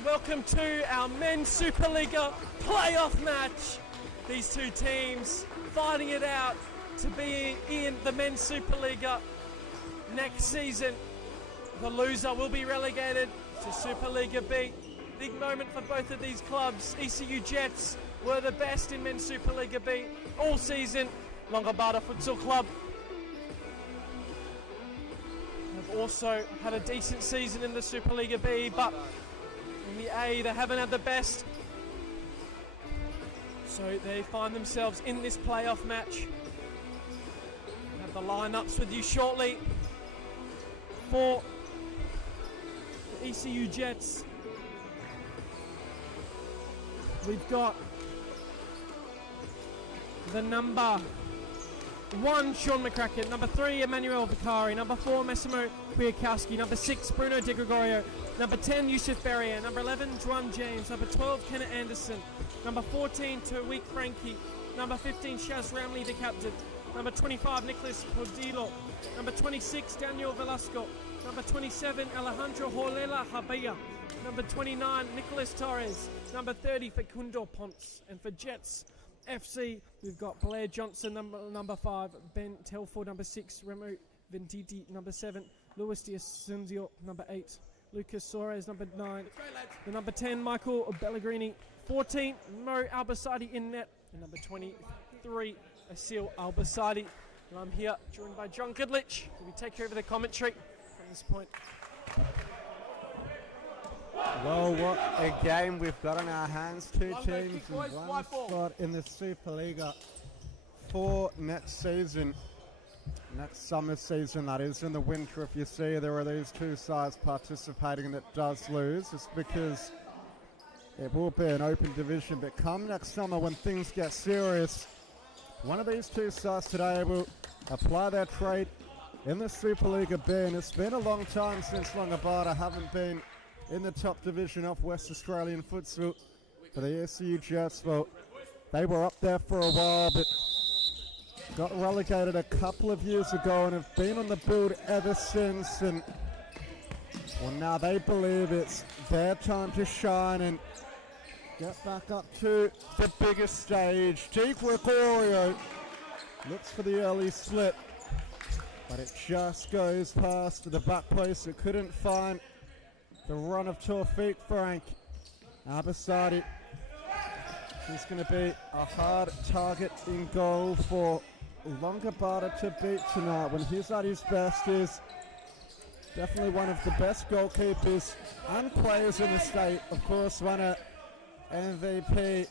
and welcome to our Men's Supa-Liga playoff match. These two teams fighting it out to be in the Men's Supa-Liga next season. The loser will be relegated to Supa-Liga B. Big moment for both of these clubs. ECU Jets were the best in Men's Supa-Liga B all season. Longobarda Futsal Club have also had a decent season in the Supa-Liga B, but in the A they haven't had the best. So they find themselves in this playoff match. We'll have the lineups with you shortly. For the ECU Jets, we've got the number 1, Sean McCracken, number 3, Emmanuel Vicari, number 4, Massimo Kwiatkowski, number 6, Bruno De Gregorio, number 10, Yusuf Berrier, number 11, Drum James, number 12, Kenneth Anderson, number 14, Tawik Frankie, number 15, Shaz Ramley, the captain, number 25, Nicholas Podilo, number 26, Daniel Velasco, number 27, Alejandro Horlela Habia, number 29, Nicholas Torres, number 30, Facundo Ponce, and for Jets FC, we've got Blair Johnson, number 5, Ben Telford, number 6, Remo Venditti, number 7, Luis Diasunzio, number 8, Lucas Soares, number 9, the number 10, Michael Pellegrini, 14, Mo Albasadi in net, and number 23, Asil Albasadi. And I'm here, joined by John Goodlich, who will take over the commentary from this point. Well, what a game we've got on our hands. Two teams in one spot in the Supa-Liga for next season. Next summer season, that is. In the winter, if you see there are these two sides participating that does lose, it's because it will be an open division. But come next summer when things get serious, one of these two sides today will apply their trade in the Supa-Liga B. And it's been a long time since Longobarda haven't been in the top division of West Australian futsal for the ECU Jets. Well, they were up there for a while, but got relegated a couple of years ago and have been on the build ever since. And well, now they believe it's their time to shine and get back up to the biggest stage. Di Gregorio looks for the early slip, but it just goes past the back post. It couldn't find the run of Tawfiq Frank. Albasadi is going to be a hard target in goal for Longobarda to beat tonight. When he's at his best, is definitely one of the best goalkeepers and players in the state. Of course, won a MVP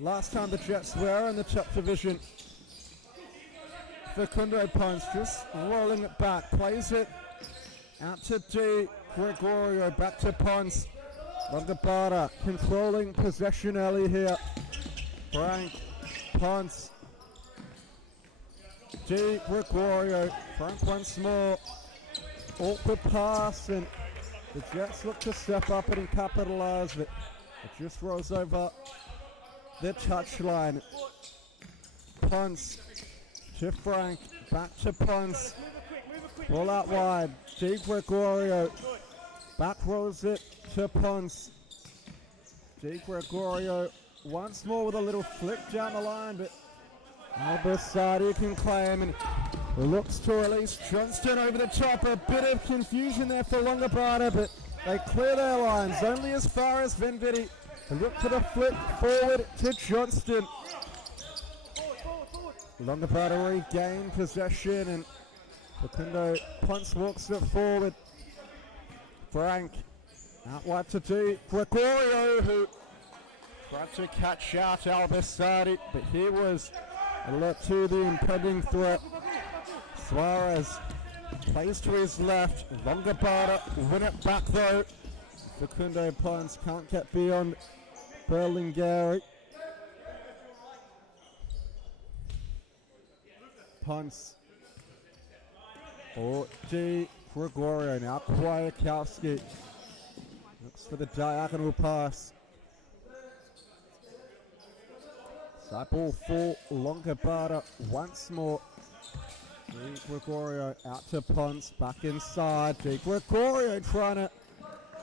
last time the Jets were in the top division. Facundo Ponce just rolling it back, plays it out to Di Gregorio, back to Ponce. Longobarda controlling possession early here. Frank, Ponce, Di Gregorio, Frank once more. Awkward pass, and the Jets look to step up and capitalise, but it just rolls over the touchline. Ponce to Frank, back to Ponce. Ball out wide. Di Gregorio back rolls it to Ponce. Di Gregorio once more with a little flick down the line, but Albasadi can claim and looks to release Johnston over the top. A bit of confusion there for Longobarda, but they clear their lines only as far as Venditti. Look for the flick forward to Johnston. Longobarda regain possession, and Facundo Ponce walks it forward. Frank out wide to Di Gregorio, who tried to catch out Albasadi, but he was alert to the impending threat. Suarez plays to his left. Longobarda win it back though. Facundo Ponce can't get beyond Berlingeri. Ponce or Di Gregorio, now Kwiatkowski looks for the diagonal pass. Side ball for Longobarda once more. Di Gregorio out to Ponce, back inside. Di Gregorio trying to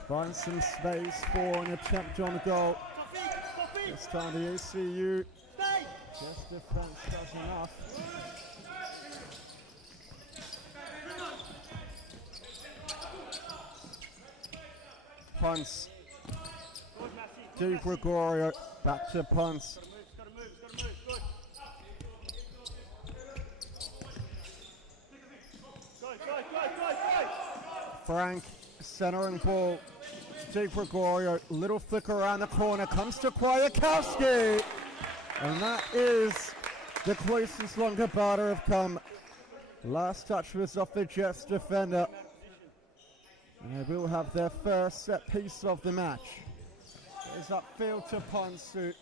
Find some space for an attempt on goal. This time the ECU just defense does enough. Ponce. Di Gregorio back to Ponce. Frank centering ball. Di Gregorio, little flick around the corner, comes to Kwiatkowski. And that is the closest Longobarda have come. Last touch was off the Jets defender. And they will have their first set piece of the match. Goes upfield to Ponce, who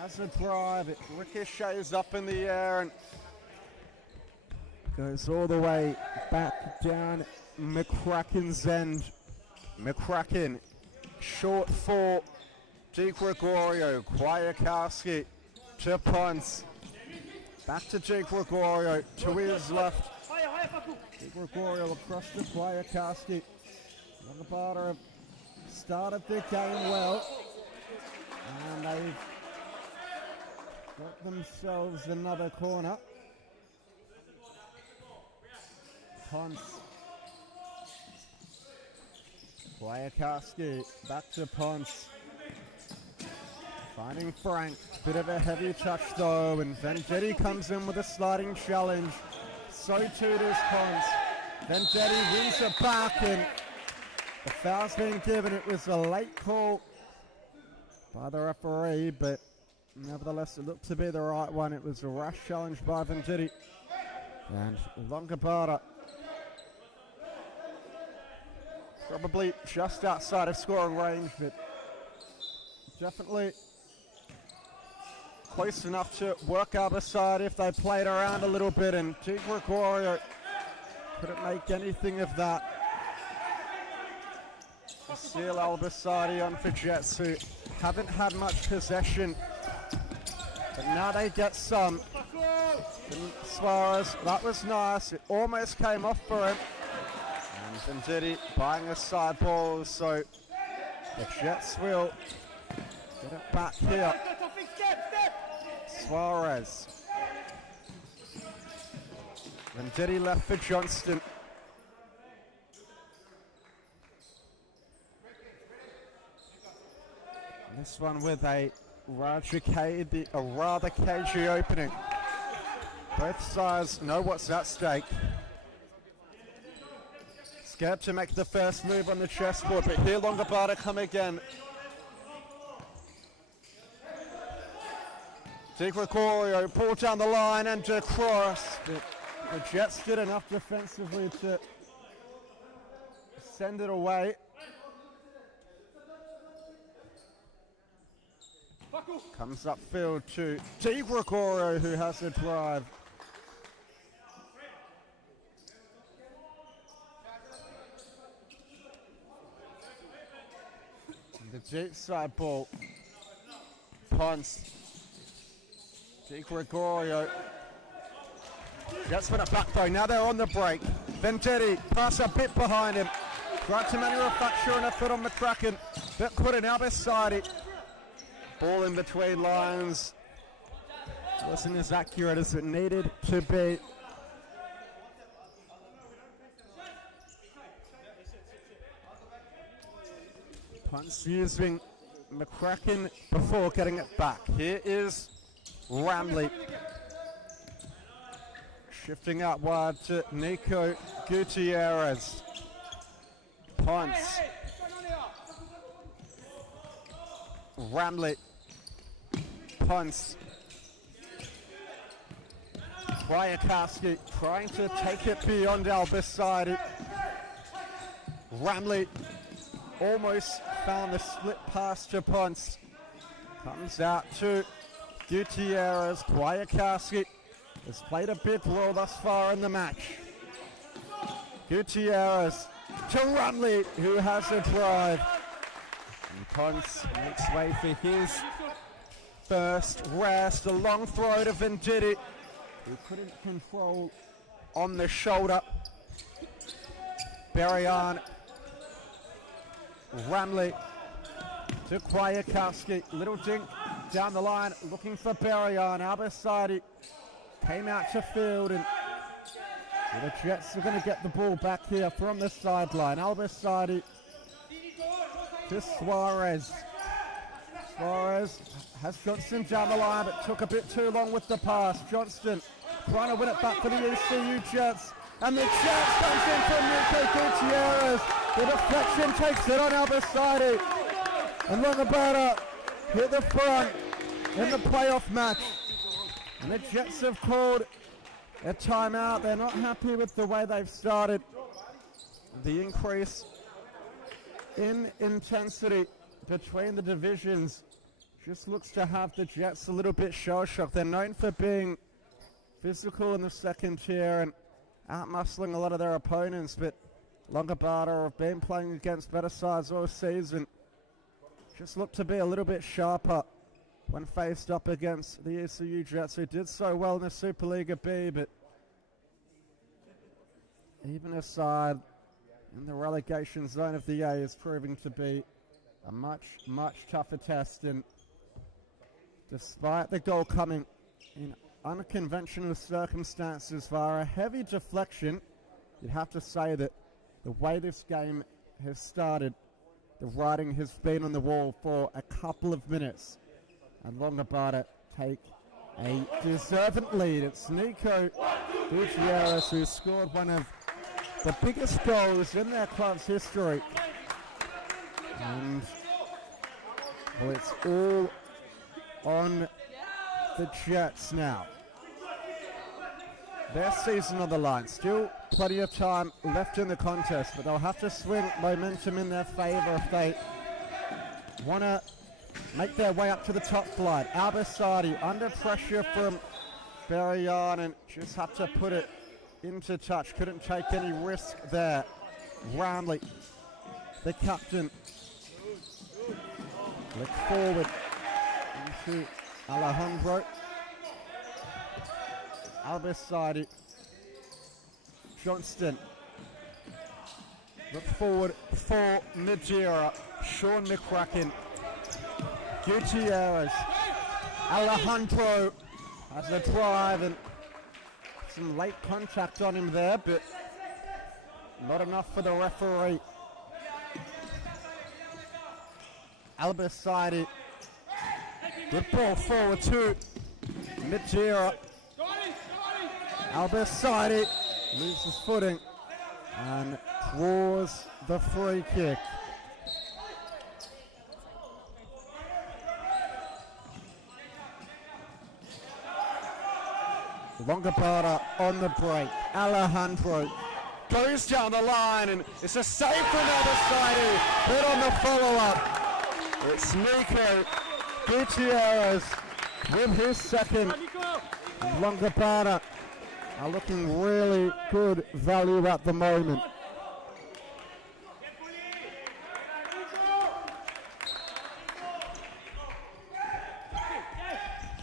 has a drive. It ricochets up in the air and goes all the way back down McCracken's end. McCracken, short for Di Gregorio. Kwiatkowski to Ponce. Back to Di Gregorio, to his left. Di Gregorio across to Kwiatkowski. Longobarda have started the game well, and they've got themselves another corner. Ponce. Kwiatkowski back to Ponce. Finding Frank. Bit of a heavy touch though, and Vendetti comes in with a sliding challenge. So too does Ponce. Vendetti wins it back, and the foul's been given. It was a late call by the referee, but nevertheless it looked to be the right one. It was a rash challenge by Vendetti. And Longobarda probably just outside of scoring range, but definitely close enough to work out a side if they played around a little bit, and Di Gregorio couldn't make anything of that. Seal Albasadi on for Jets, who haven't had much possession, but now they get some. And Suarez, that was nice. It almost came off for him. And Vendetti buying a side ball, so the Jets will get it back here. Suarez. Vendetti left for Johnston. And this one with a rather cagey opening. Both sides know what's at stake. Scared to make the first move on the chessboard, but here Longobarda come again. Di Gregorio pulled down the line and across. The Jets did enough defensively to send it away. Comes upfield to Di Gregorio, who has a drive. The deep side ball. Ponce. Di Gregorio. Jets win it back though. Now they're on the break. Vendetti pass a bit behind him. Right to manufacture and a foot on McCracken. But couldn't out side it. Ball in between lines. Wasn't as accurate as it needed to be. Ponce using McCracken before getting it back. Here is Ramley. Shifting out wide to Nico Gutierrez. Ponce. Ramley. Ponce. Kwiatkowski trying to take it beyond Albasadi. Ramley almost found the slip pass to Ponce. Comes out to Gutierrez. Kwiatkowski has played a big role thus far in the match. Gutierrez to Ramley, who has a drive. And Ponce makes way for his first rest. A long throw to Vendetti, who couldn't control on the shoulder. Berrien Ramley to Kwiatkowski. Little dink down the line, looking for Berrien. Albasadi came out to field, and the Jets are going to get the ball back here from the sideline. Albasadi to Suarez. Suarez has Johnston down the line, but took a bit too long with the pass. Johnston trying to win it back for the ECU Jets. And the Jets comes in from Nico Gutierrez. The deflection takes it on Albasadi. And Longobarda hit the front in the playoff match. And the Jets have called a timeout. They're not happy with the way they've started. The increase in intensity between the divisions just looks to have the Jets a little bit shell-shocked. They're known for being physical in the second tier and out-muscling a lot of their opponents, but Longobarda have been playing against better sides all season. Just look to be a little bit sharper when faced up against the ECU Jets, who did so well in the Supa-Liga B, but even a side in the relegation zone of the A is proving to be a much, much tougher test. And despite the goal coming in unconventional circumstances via a heavy deflection, you'd have to say that the way this game has started, the writing has been on the wall for a couple of minutes. And Longobarda take a deserved lead. It's Nico Gutierrez who scored one of the biggest goals in their club's history. And well, it's all on the Jets now. Their season on the line. Still plenty of time left in the contest, but they'll have to swing momentum in their favor if they want to make their way up to the top flight. Albasadi under pressure from Berrien and just have to put it into touch. Couldn't take any risk there. Ramley, the captain, look forward into Alejandro. Albasadi, Johnston, look forward for Madeira. Sean McCracken, Gutierrez, Alejandro has a drive and some late contact on him there, but not enough for the referee. Albasadi, good ball forward to Madeira. Albasadi loses footing and draws the free kick. Longobarda on the break. Alejandro goes down the line and it's a save from Albasadi. But on the follow-up, it's Nico Gutierrez with his second. Longobarda are looking really good value at the moment.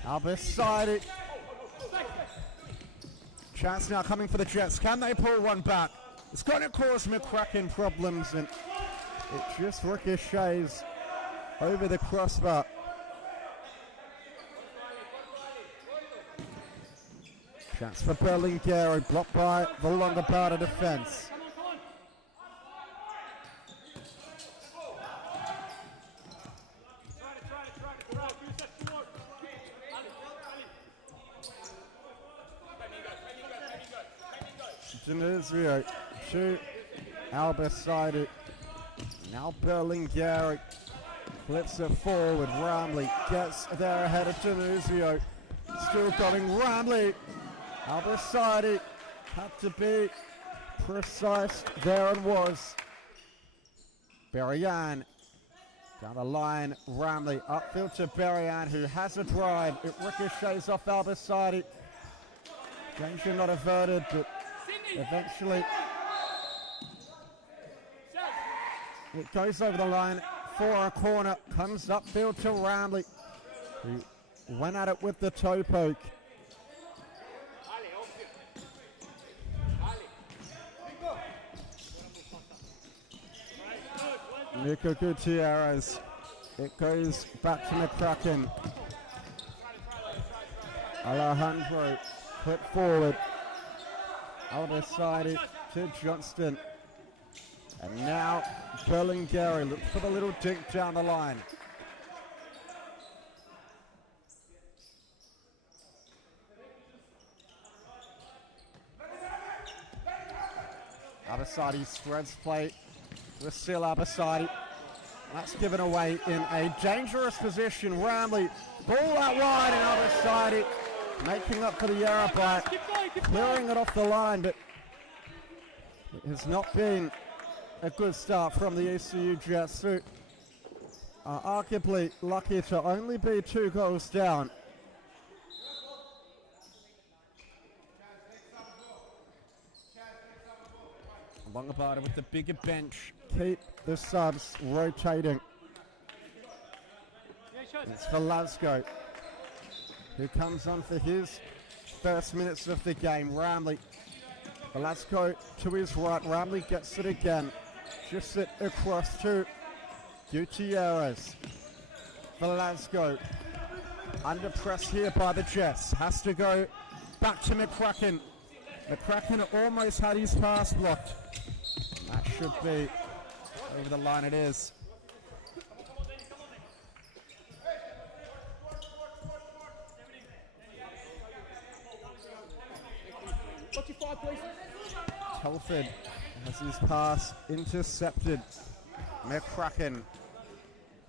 Albasadi. Chance now coming for the Jets. Can they pull one back? It's going to cause McCracken problems and it just ricochets over the crossbar. Chance for Berlingeri, blocked by the Longobarda defense. Denizio to Albasadi. Now Berlingeri flips it forward. Ramley gets there ahead of Denizio. Still going Ramley. Albasadi had to be precise there and was. Berrien down the line. Ramley upfield to Berrien who has a drive. It ricochets off Albasadi. Danger not averted, but eventually it goes over the line for a corner. Comes upfield to Ramley, who went at it with the toe poke. Nico Gutierrez. It goes back to McCracken. Alejandro put forward. Albasadi to Johnston. And now Berlingeri look for the little dink down the line. Albasadi spreads play. Wasil Albasadi. That's given away in a dangerous position. Ramley, ball out wide, and Albasadi making up for the error by clearing it off the line, but it has not been a good start from the ECU Jets, who are arguably lucky to only be 2 goals down. Longobarda with the bigger bench. Keep the subs rotating. It's Velasco, who comes on for his first minutes of the game. Ramley. Velasco to his right. Ramley gets it again. Just it across to Gutierrez. Velasco. Under press here by the Jets. Has to go back to McCracken. McCracken almost had his pass blocked. That should be over the line. It is. Telford has his pass intercepted. McCracken.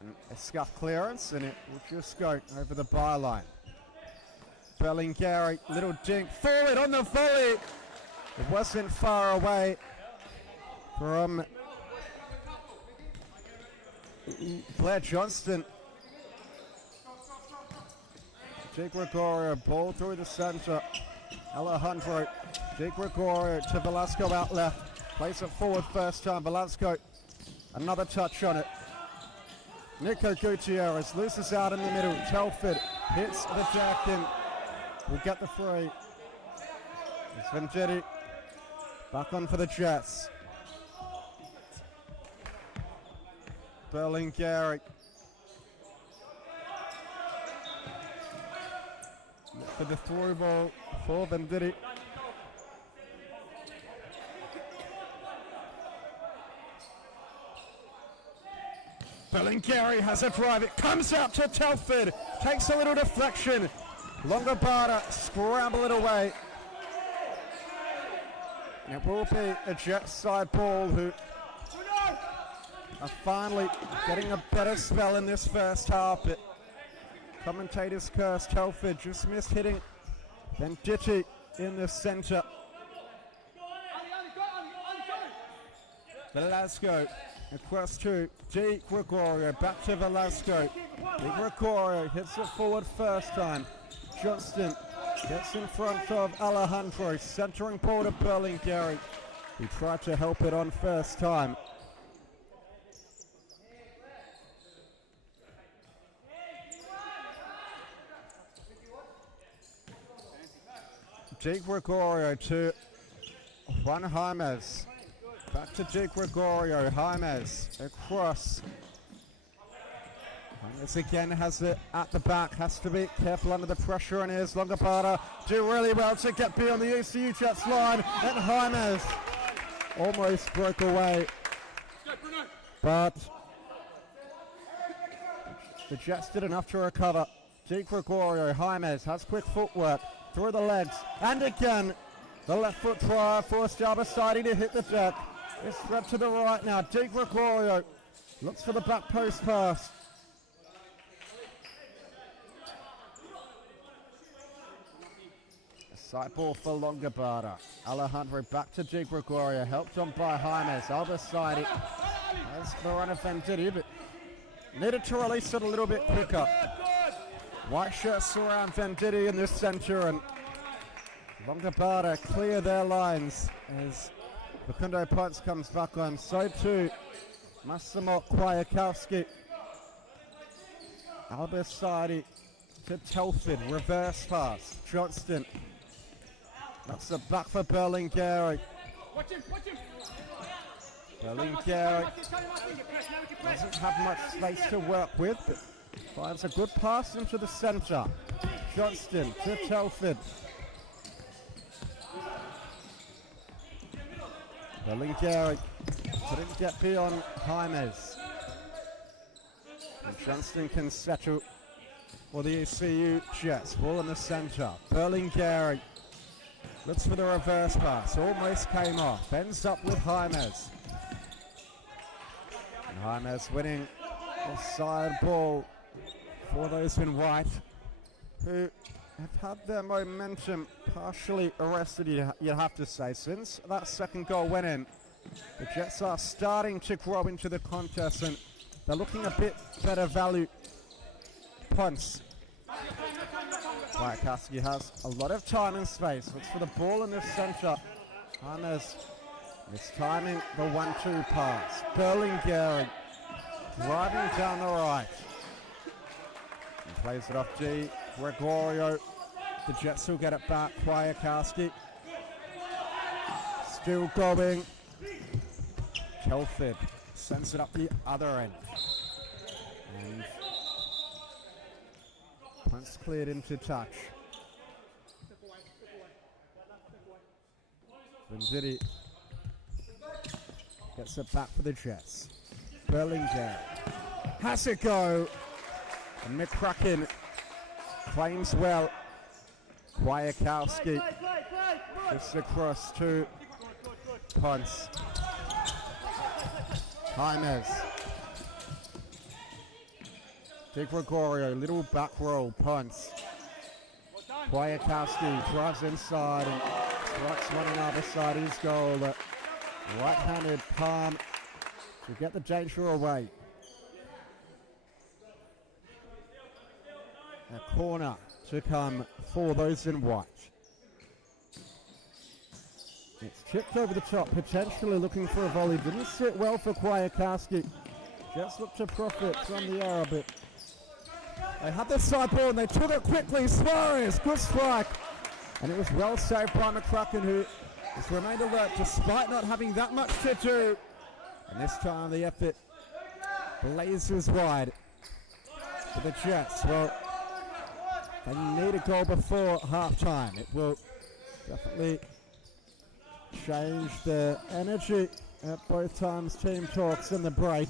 And a scuff clearance, and it will just go over the byline. Berlingeri, little dink forward on the volley. It wasn't far away from Blair Johnston. Jake Gregorio, ball through the center. Alejandro, Jake Gregorio to Velasco out left. Plays it forward first time. Velasco, another touch on it. Nico Gutierrez loses out in the middle. Telford hits the jack and will get the free. It's Venditti back on for the Jets. Berlingeri. For the through ball for Venditti. Berlingeri has a drive. It comes out to Telford. Takes a little deflection. Longobarda scramble it away. And it will be a Jets side ball, who are finally getting a better spell in this first half. But commentators curse Telford just missed hitting Venditti in the center. Velasco across to Di Gregorio, back to Velasco. Di Gregorio hits it forward first time. Johnston gets in front of Alejandro, centering ball to Berlingeri. He tried to help it on first time. Di Gregorio to Juan James. Back to Di Gregorio. James across. James again has it at the back. Has to be careful under the pressure, and here's Longobarda. Do really well to get beyond the ECU Jets line. And James almost broke away. But the Jets did enough to recover. Di Gregorio. James has quick footwork through the legs. And again, the left foot try forced Albasadi to hit the deck. It's spread to the right now. Di Gregorio looks for the back post pass. A side ball for Longobarda. Alejandro back to Di Gregorio, helped on by James. Albasadi has the run of Venditti, but needed to release it a little bit quicker. White shirts surround Venditti in the center, and Longobarda clear their lines as Facundo Ponce comes back on. So too Massimo Kwiatkowski. Albasadi to Telford, reverse pass. Johnston. That's the back for Berlingeri. Berlingeri doesn't have much space to work with, but finds a good pass into the center. Johnston to Telford. Berlingeri couldn't get beyond James. And Johnston can settle for the ECU Jets. Ball in the center. Berlingeri looks for the reverse pass. Almost came off. Ends up with James. And James winning the side ball for those in white, who have had their momentum partially arrested, you'd have to say. Since that second goal went in, the Jets are starting to grow into the contest, and they're looking a bit better value. Punts. Kwiatkowski has a lot of time and space. Looks for the ball in the center. James mistiming the 1-2 pass. Berlingeri driving down the right. And plays it off G. Gregorio. The Jets will get it back. Kwiatkowski still going. Telford sends it up the other end. And punts cleared into touch. Venditti gets it back for the Jets. Berlingeri has it go. And McCracken claims well. Kwiatkowski just across to Ponce. James. De Gregorio, little back roll, Ponce. Kwiatkowski drives inside and strikes one on the other side his goal. Right-handed palm to get the danger away. A corner to come for those in white. It's chipped over the top, potentially looking for a volley. Didn't sit well for Kwiatkowski. Just looked to profit from the error, but they had the side ball and they took it quickly. Suarez, good strike. And it was well saved by McCracken, who has remained alert despite not having that much to do. And this time the effort blazes wide for the Jets. Well, they need a goal before half-time. It will definitely change the energy at both times team talks in the break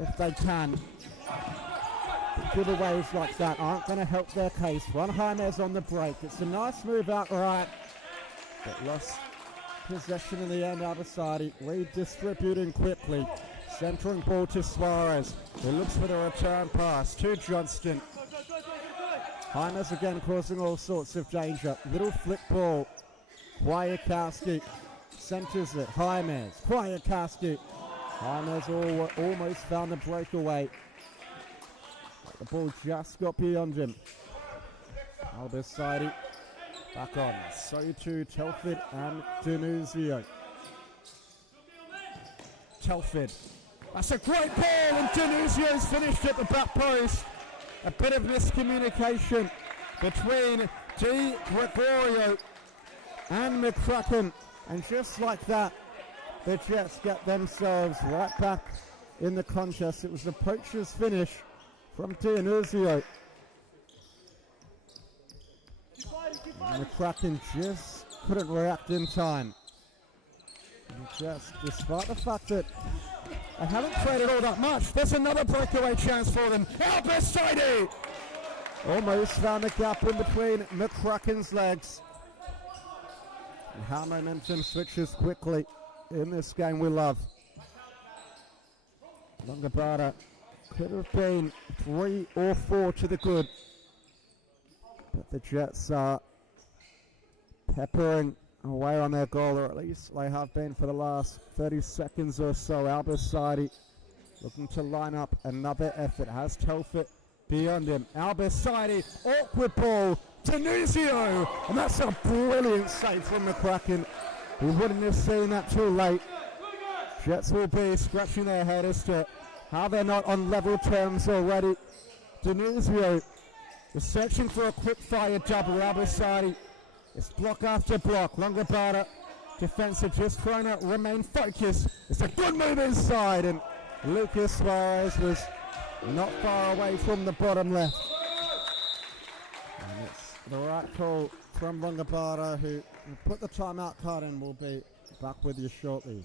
if they can. Giveaways like that aren't going to help their case. Ron James on the break. It's a nice move out right, but lost possession in the end. Other side redistributing quickly. Centering ball to Suarez, who looks for the return pass to Johnston. James again causing all sorts of danger. Little flick ball. Kwiatkowski centers it. James. Kwiatkowski. James almost found the breakaway. The ball just got beyond him. Albert back on. So too Telford and Denuzio. Telford. That's a great ball, and Denuzio's finished at the back post. A bit of miscommunication between Di Gregorio and McCracken. And just like that, the Jets get themselves right back in the contest. It was the poacher's finish from Denuzio. McCracken just couldn't react in time. And Jets, despite the fact that they haven't traded all that much, there's another breakaway chance for them. Albert almost found a gap in between McCracken's legs. And how momentum switches quickly in this game we love. Longobarda could have been 3 or 4 to the good, but the Jets are peppering away on their goal, or at least they have been for the last 30 seconds or so. Albasadi looking to line up another effort. Has Telford beyond him. Albasadi, awkward ball, Denuzio, and that's a brilliant save from McCracken. We wouldn't have seen that too late. Jets will be scratching their head as to how they're not on level terms already. Denuzio is searching for a quick fire double. Albasadi, it's block after block. Longobarda defensive, just trying to remain focused. It's a good move inside, and Lucas Suarez was not far away from the bottom left. And it's the right call from Longobarda, who put the timeout card in. We'll be back with you shortly.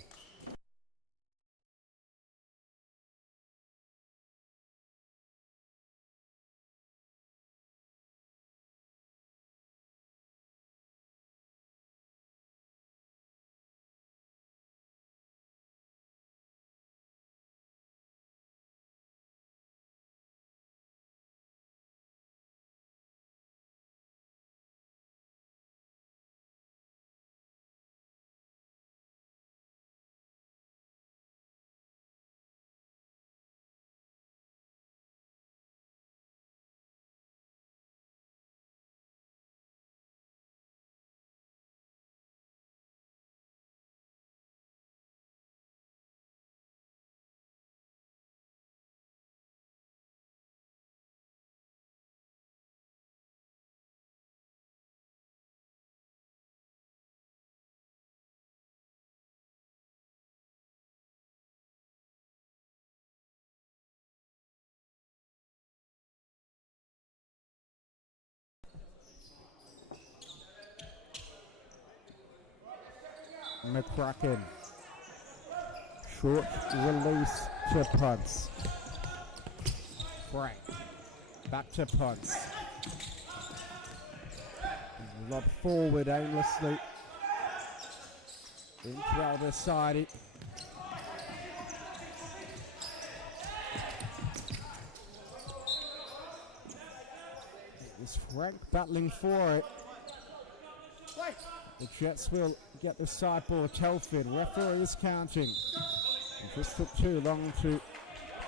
McCracken. Short release to Punts. Frank. Back to Punts. Lob forward aimlessly. Into Albert. It's Frank battling for it. The Jets will get the sideboard. Telford, referee is counting. It just took too long to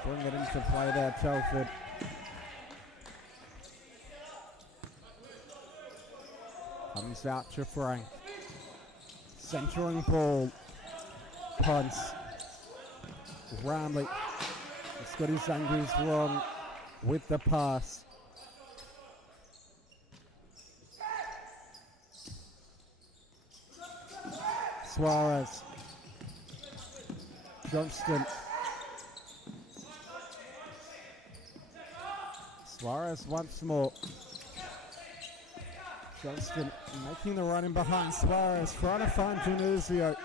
bring it into play there, Telford. Comes out to Frank. Centering ball. Punts. Ramley. He's got his angles wrong with the pass. Suarez. Johnston. Suarez once more. Johnston making the run in behind Suarez, trying to find Januzio.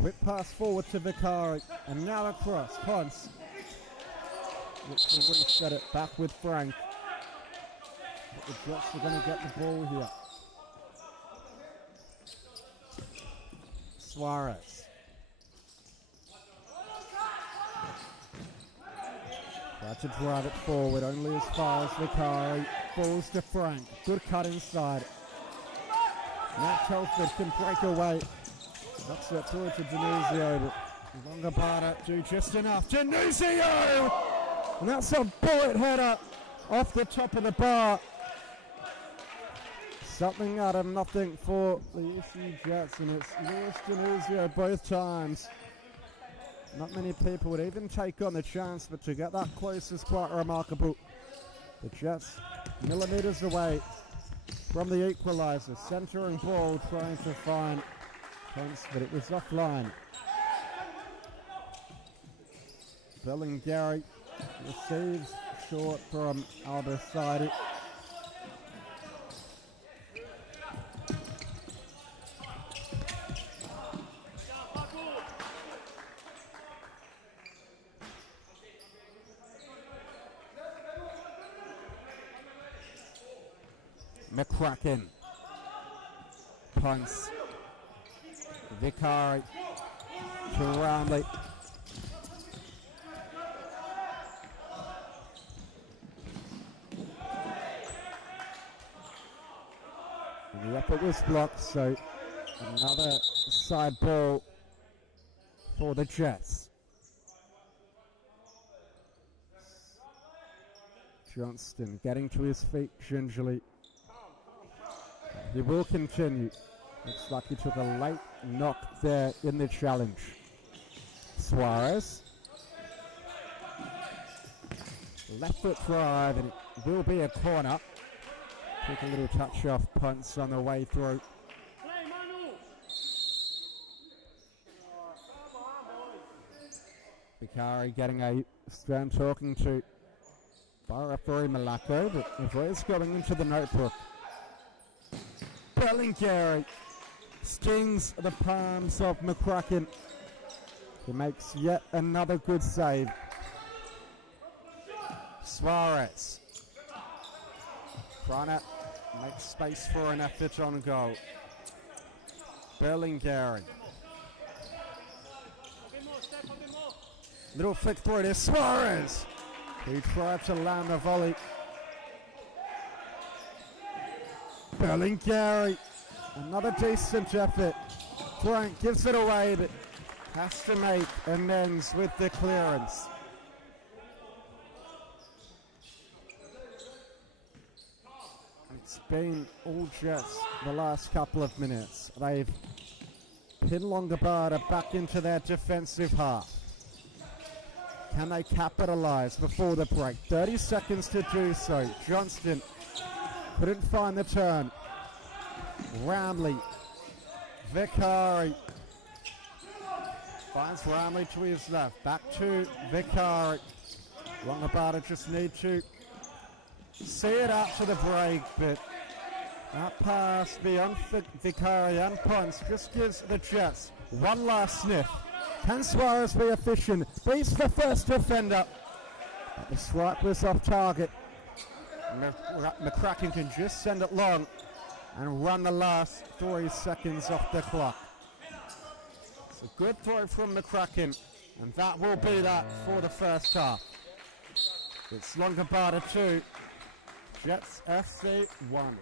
Quick pass forward to Vicari, and now across. Ponce. Looks to reset it back with Frank. But the Jets are going to get the ball here. Suarez. Try to drive it forward, only as far as Vicari. Balls to Frank. Good cut inside. Now Telford can break away. Knocks it through to Januzio, but Longobarda do just enough. Januzio! And that's a bullet header off the top of the bar. Something out of nothing for the UC Jets, and it's Luis Januzio both times. Not many people would even take on the chance, but to get that close is quite remarkable. The Jets millimeters away from the equalizer. Centering ball, trying to find Ponce, but it was offline. Bellinghari receives short from Albert. McCracken. Punts. Vicari. To Ramley. And the effort was blocked, so another side ball for the Jets. Johnston getting to his feet gingerly. He will continue. Looks like he took a late knock there in the challenge. Suarez. Left foot drive, and it will be a corner. Took a little touch off Punts on the way through. Vicari getting a stern talking to by referee Malacco, but the voice going into the notebook. Berlingeri stings the palms of McCracken. He makes yet another good save. Suarez trying to make space for an effort on goal. Berlingeri. Little flick through to Suarez. He tried to land the volley. Berlingeri. Another decent effort. Frank gives it away, but has to make amends with the clearance. It's been all Jets the last couple of minutes. They've pinned Longobarda back into their defensive half. Can they capitalize before the break? 30 seconds to do so. Johnston couldn't find the turn. Ramley. Vicari. Finds Ramley to his left. Back to Vicari. Longobarda just need to see it out to the break, but that pass beyond Vicari and Ponce just gives the Jets one last sniff. Can Suarez be efficient? Beats the first defender. But the swipe was off target. McCracken can just send it long and run the last 3 seconds off the clock. It's a good throw from McCracken, and that will be that for the first half. It's Longobarda 2, Jets FC 1.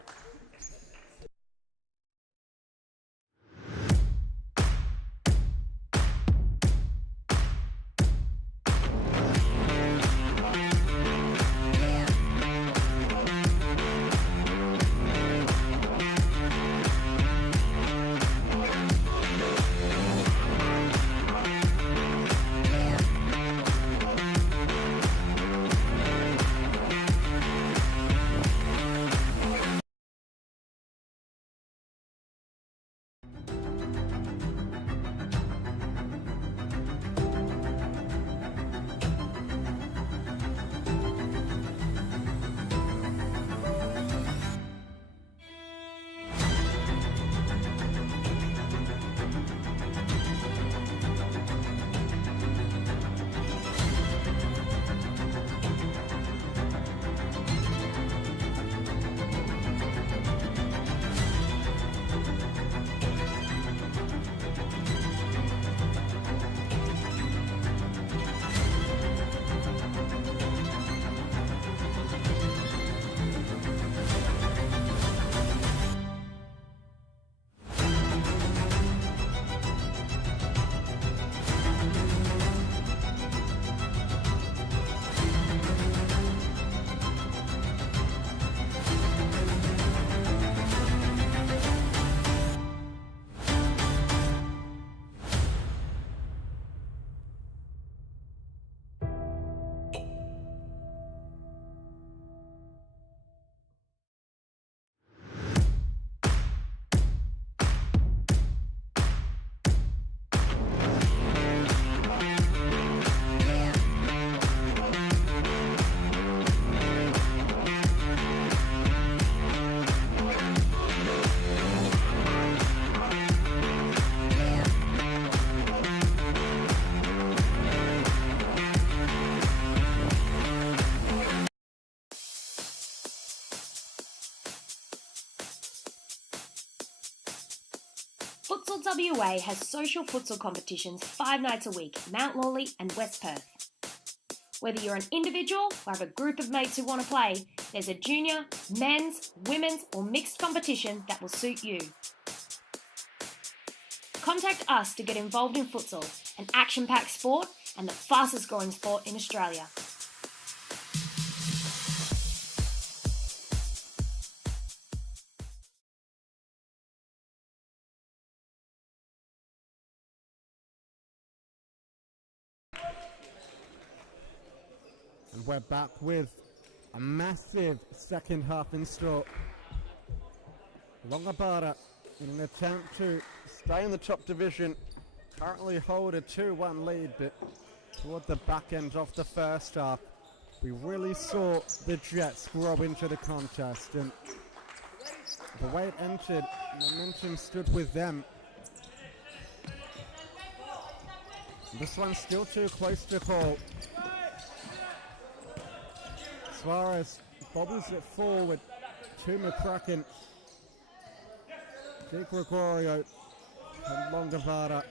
Futsal WA has social futsal competitions 5 nights a week at Mount Lawley and West Perth. Whether you're an individual or have a group of mates who want to play, there's a junior, men's, women's or mixed competition that will suit you. Contact us to get involved in futsal, an action-packed sport and the fastest growing sport in Australia. And we're back with a massive second half in store. Longobarda in an attempt to stay in the top division, currently hold a 2-1 lead, but toward the back end of the first half, we really saw the Jets grow into the contest, and the way it entered, momentum stood with them. This one's still too close to call. Suarez bobbles it forward to McCracken. Di Gregorio and Longobarda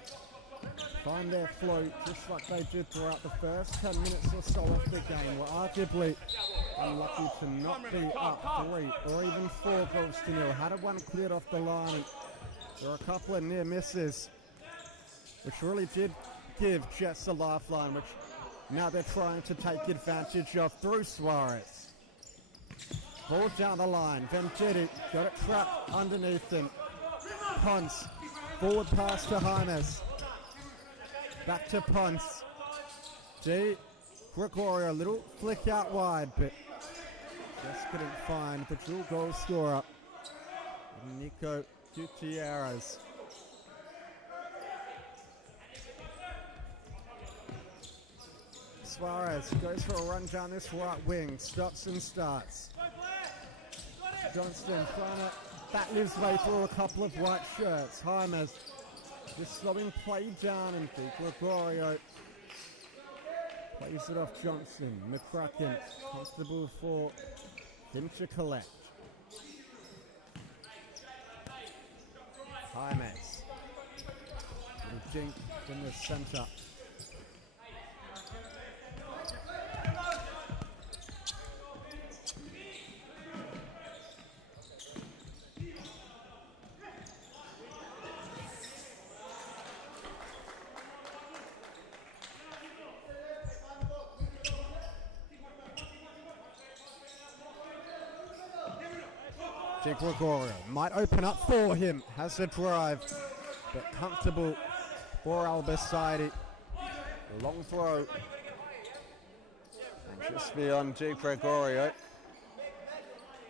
find their flow just like they did throughout the first 10 minutes or so of the game. Were arguably unlucky to not be up 3 or even 4 goals to nil. Had one cleared off the line, and there were a couple of near misses, which really did give Jets a lifeline, which now they're trying to take advantage of through Suarez. Ball down the line, Venditti got it trapped underneath him. Ponce, forward pass to James. Back to Ponce. Di Gregorio, a little flick out wide, but just couldn't find the dual goal scorer, Nico Gutierrez. Suarez goes for a run down this right wing, stops and starts. Johnston trying to battle his way through a couple of white shirts. James just slowing play down, and Di Gregorio plays it off Johnson. McCracken comfortable for him to collect. James. And Dink in the centre. Di Gregorio might open up for him, has a drive, but comfortable for Al-Basaidi. Long throw. And just beyond Di Gregorio.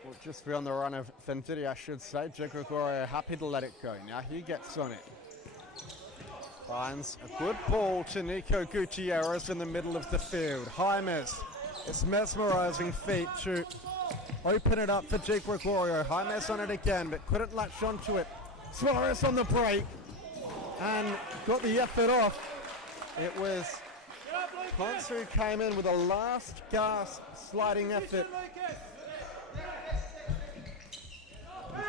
Well, just beyond the run of Venditti, I should say. Di Gregorio happy to let it go. Now he gets on it. Finds a good ball to Nico Gutierrez in the middle of the field. James, it's mesmerizing feet to open it up for Di Gregorio. James on it again, but couldn't latch onto it. Suarez on the break and got the effort off. It was Ponce who came in with a last gasp sliding effort.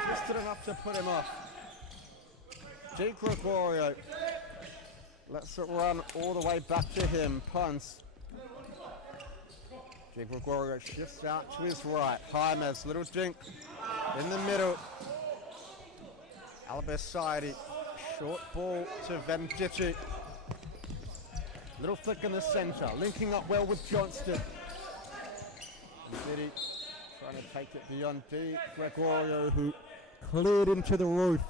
Just did enough to put him off. Di Gregorio lets it run all the way back to him. Ponce. Di Gregorio shifts out to his right. James, little dink in the middle. Al-Basaidi, short ball to Venditti. Little flick in the centre, linking up well with Johnston. Venditti trying to take it beyond Di Gregorio, who cleared into the roof.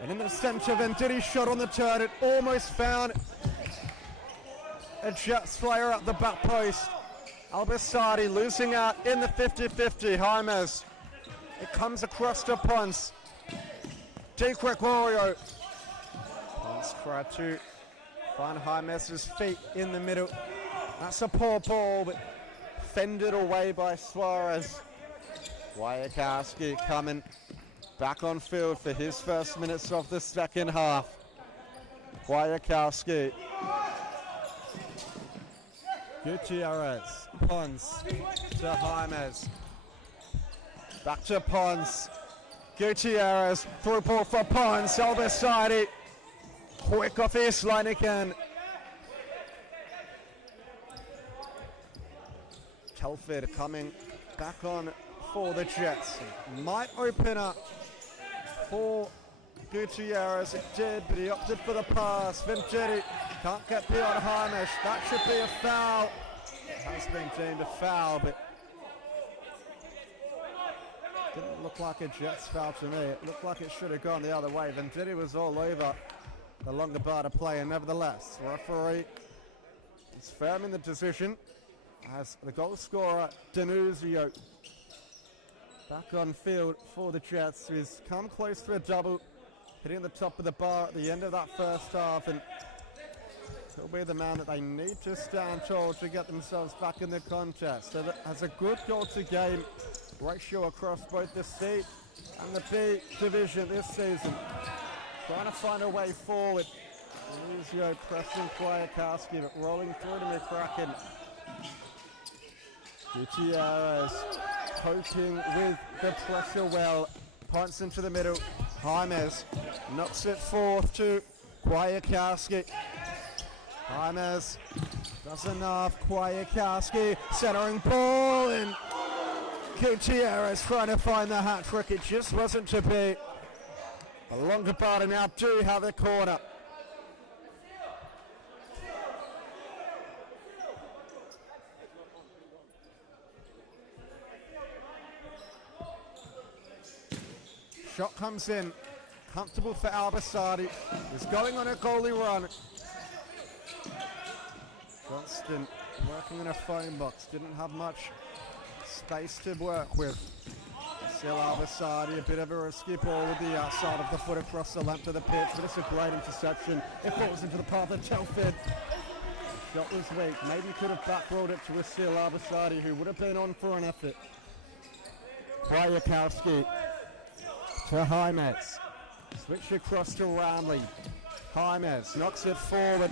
And in the centre, Venditti shot on the turn. It almost found a Jets player at the back post. Al-Basaidi losing out in the 50-50. James. It comes across to Ponce. Di Gregorio. Ponce tried to find James' feet in the middle. That's a poor ball, but fended away by Suarez. Wiakowski coming back on field for his first minutes of the second half. Wiakowski. Gutierrez. Ponce to James. Back to Ponce. Gutierrez. Through ball for Ponce. Al-Basaidi. Quick off his line again. Telford coming back on for the Jets. Might open up for Gutierrez. It did, but he opted for the pass. Venditti can't get beyond James. That should be a foul. It has been deemed a foul, but didn't look like a Jets foul to me. It looked like it should have gone the other way. Venditti was all over the Longobarda player. Nevertheless, referee is firm in the decision as the goal scorer, Denuzio. back on field for the Jets, who's come close to a double, hitting the top of the bar at the end of that first half, and he'll be the man that they need to stand tall to get themselves back in the contest. So that has a good goal-to-game ratio across both the C and the B division this season. Trying to find a way forward. Denuzio pressing Kwiatkowski, but rolling through to McCracken. Gutierrez poking with the pressure well. Punts into the middle. James knocks it forth to Kwiatkowski. James does enough. Kwiatkowski centering ball, and Gutierrez trying to find the hat trick. It just wasn't to be. But Longobarda now do have the corner. Shot comes in, comfortable for Albasadi. He's going on a goalie run. Johnston working in a phone box, didn't have much space to work with. Still Albasadi, a bit of a risky ball with the outside of the foot across the length of the pitch, but it's a great interception. It falls into the path of Telford. Shot was weak, maybe could have backrolled it to Wasil Albasadi, who would have been on for an effort. Kwiatkowski to James. Switch across to Ramley. James knocks it forward.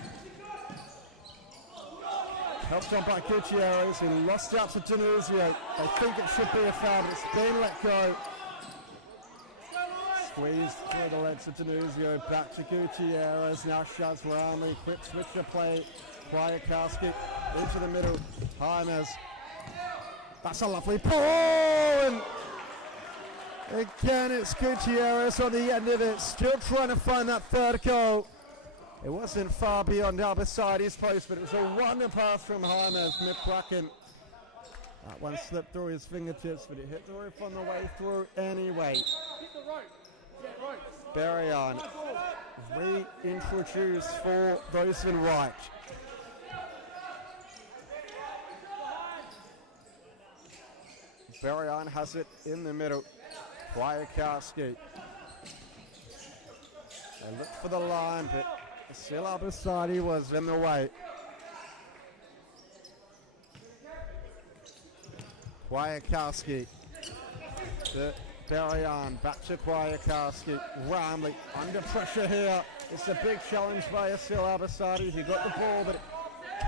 Helped on by Gutierrez, who lost out to Denuzio. They think it should be a foul, but it's been let go. Squeezed through the legs of Denuzio, back to Gutierrez. Now shoves Ramley. Quick switch to play. Kwiatkowski into the middle. James. That's a lovely ball! And again, it's Gutierrez on the end of it, still trying to find that third goal. It wasn't far beyond Albasadi's post, but it was a wonder pass from James McCracken. That one slipped through his fingertips, but it hit the roof on the way through anyway. Berrien reintroduced for those in white. Berrien has it in the middle. Kwiatkowski. They looked for the line, but still Albasadi was in the way. Kwiatkowski to Berrien, back to Kwiatkowski. Ramley under pressure here. It's a big challenge by Wasil Albasadi. He got the ball, but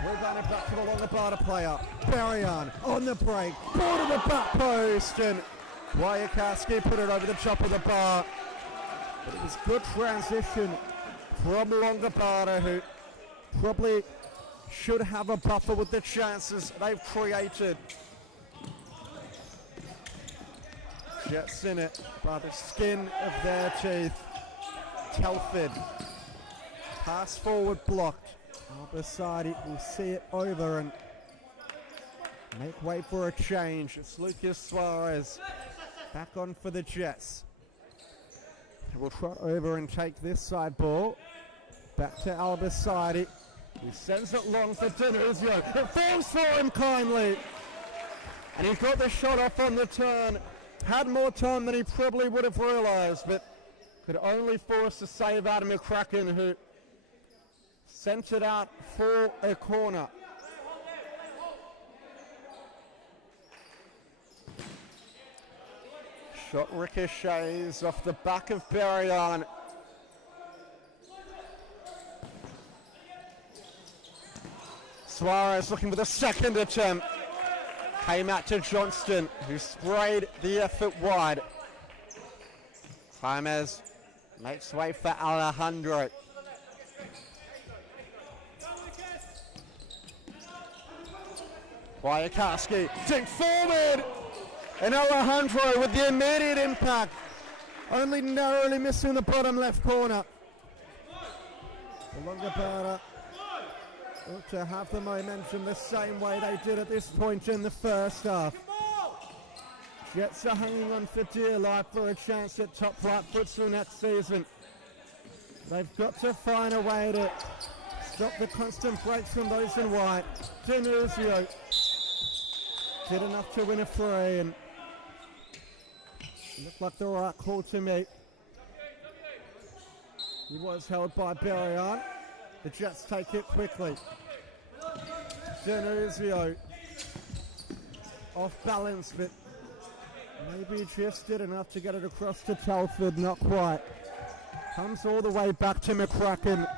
rebounded back to the Longobarda player. Berrien on the break, ball to the back post, and Kwiatkowski put it over the top of the bar. But it was good transition from Longobarda, who probably should have a buffer with the chances they've created. Jets in it by the skin of their teeth. Telford. Pass forward blocked. Albasadi will see it over and make way for a change. It's Lucas Suarez back on for the Jets. We'll trot over and take this side ball. Back to Albasadi. He sends it long for Denuzio. It falls for him kindly. And he got the shot off on the turn. Had more time than he probably would have realised, but could only force to save Adam McCracken, who sent it out for a corner. Shot ricochets off the back of Berrien. Suarez looking for the second attempt. Came out to Johnston, who sprayed the effort wide. James makes way for Alejandro. Kwiatkowski, dig forward! And Alejandro with the immediate impact, only narrowly missing the bottom left corner. Longobarda look to have the momentum the same way they did at this point in the first half. Jets are hanging on for dear life for a chance at top flight futsal next season. They've got to find a way to stop the constant breaks from those in white. Denuzio did enough to win a free, and Looked like the right call to me. He was held by Berrien. The Jets take it quickly. Genuzio off balance, but maybe just did enough to get it across to Telford, not quite. Comes all the way back to McCracken.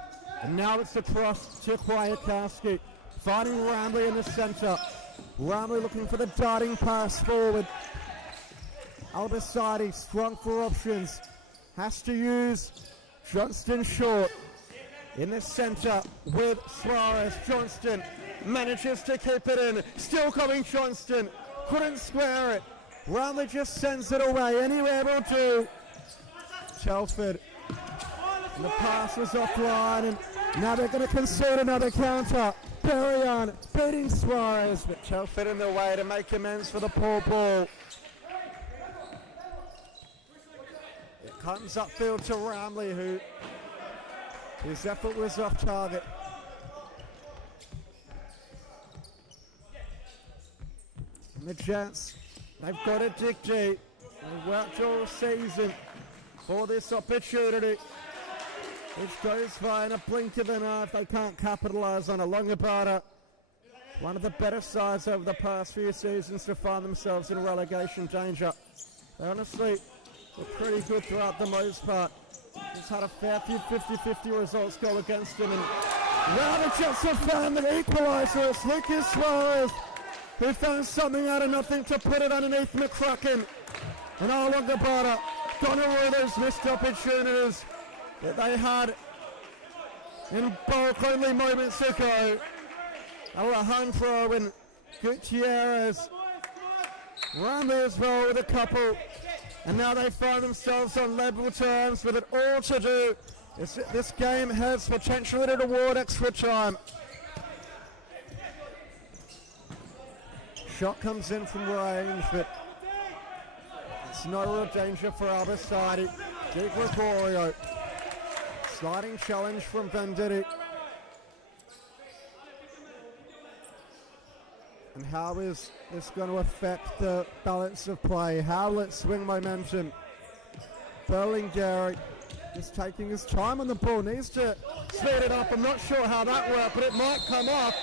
And now it's across to Kwiatkowski. Finding Ramley in the centre. Ramley looking for the darting pass forward. Albasadi strong for options. Has to use Johnston short. In the centre with Suarez. Johnston manages to keep it in. Still coming Johnston. Couldn't square it. Ramley just sends it away. Anywhere will do. Telford. And the pass was offline, and now they're going to concede another counter. Berrien beating Suarez, but Telford in the way to make amends for the poor ball. It comes upfield to Ramley, who his effort was off target. And the Jets, they've got to dig deep. They've worked all season for this opportunity, which goes by in a blink of an eye if they can't capitalise on a Longobarda. One of the better sides over the past few seasons to find themselves in relegation danger. They honestly were pretty good throughout the most part. Just had a fair few 50-50 results go against them. And now the Jets have found the equaliser. It's Lucas Suarez who found something out of nothing to put it underneath McCracken. And Longobarda gonna rule those missed opportunities that they had in bulk only moments ago. Alejandro and Gutierrez. Ramley as well with a couple. And now they find themselves on level terms with it all to do. This game has potentially to award extra time. Shot comes in from range, but it's no real danger for Albasadi. Di Gregorio. Sliding challenge from Venditti. And how is this going to affect the balance of play? How will it swing momentum? Berlingeri is taking his time on the ball. Needs to speed it up. I'm not sure how that worked, but it might come off.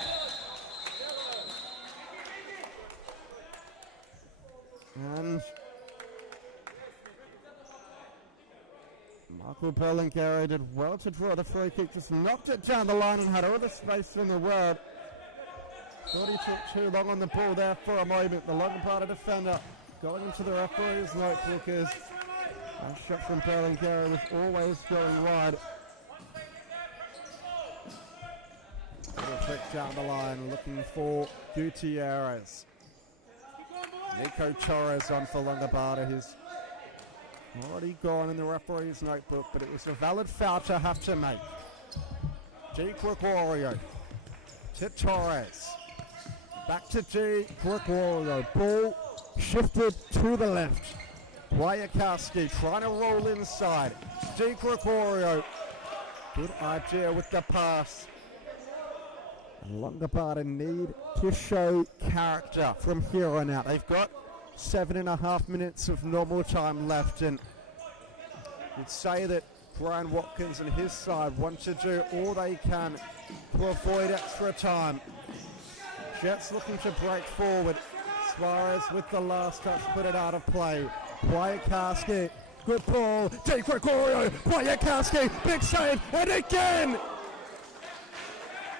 And Michael Berlingeri did well to draw the free kick, just knocked it down the line and had all the space in the world. Thought he took too long on the ball there for a moment. The Longobarda defender going into the referee's notebook as a shot from Berlingeri was always going wide. Little trick down the line looking for Gutierrez. Nico Torres on for Longobarda. He's already gone in the referee's notebook, but it was a valid foul to have to make. Di Gregorio to Torres. Back to Di Gregorio. Ball shifted to the left. Kwiatkowski trying to roll inside. Di Gregorio. Good idea with the pass. And Longobarda need to show character from here on out. They've got 7.5 minutes of normal time left, and you'd say that Brian Watkins and his side want to do all they can to avoid extra time. Jets looking to break forward. Suarez with the last touch, put it out of play. Kwiatkowski, good ball. Di Gregorio, Kwiatkowski, big save, and again!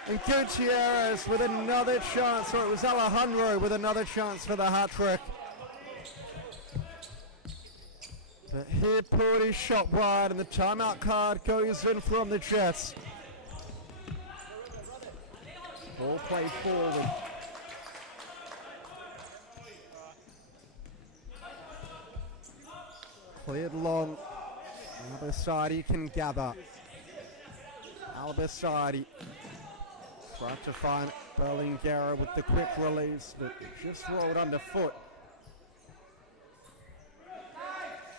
And Gutierrez with another chance, or it was Alejandro with another chance for the hat-trick. But he pulled his shot wide, and the timeout card goes in from the Jets. Ball played forward. Cleared long. Albasadi can gather. Albasadi trying to find Berlingeri with the quick release, but just rolled underfoot.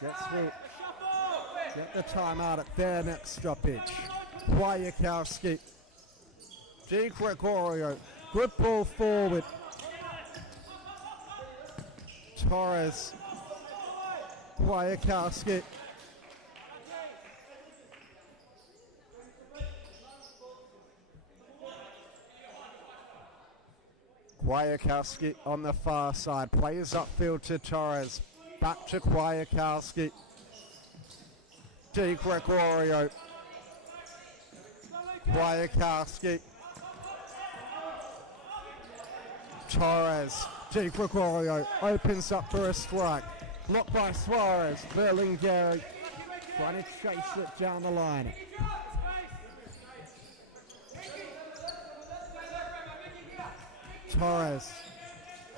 Jets will get the timeout at their next stoppage. Kwiatkowski. Di Gregorio. Good ball forward. Torres. Kwiatkowski. Kwiatkowski on the far side. Plays upfield to Torres. Back to Kwiatkowski. Di Gregorio. Kwiatkowski. Torres. Di Gregorio opens up for a strike. Blocked by Suarez. Berlingeri trying to chase it down the line. Torres.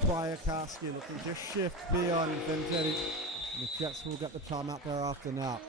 Kwiatkowski looking to shift beyond Vendetti. The Jets will get the timeout thereafter now.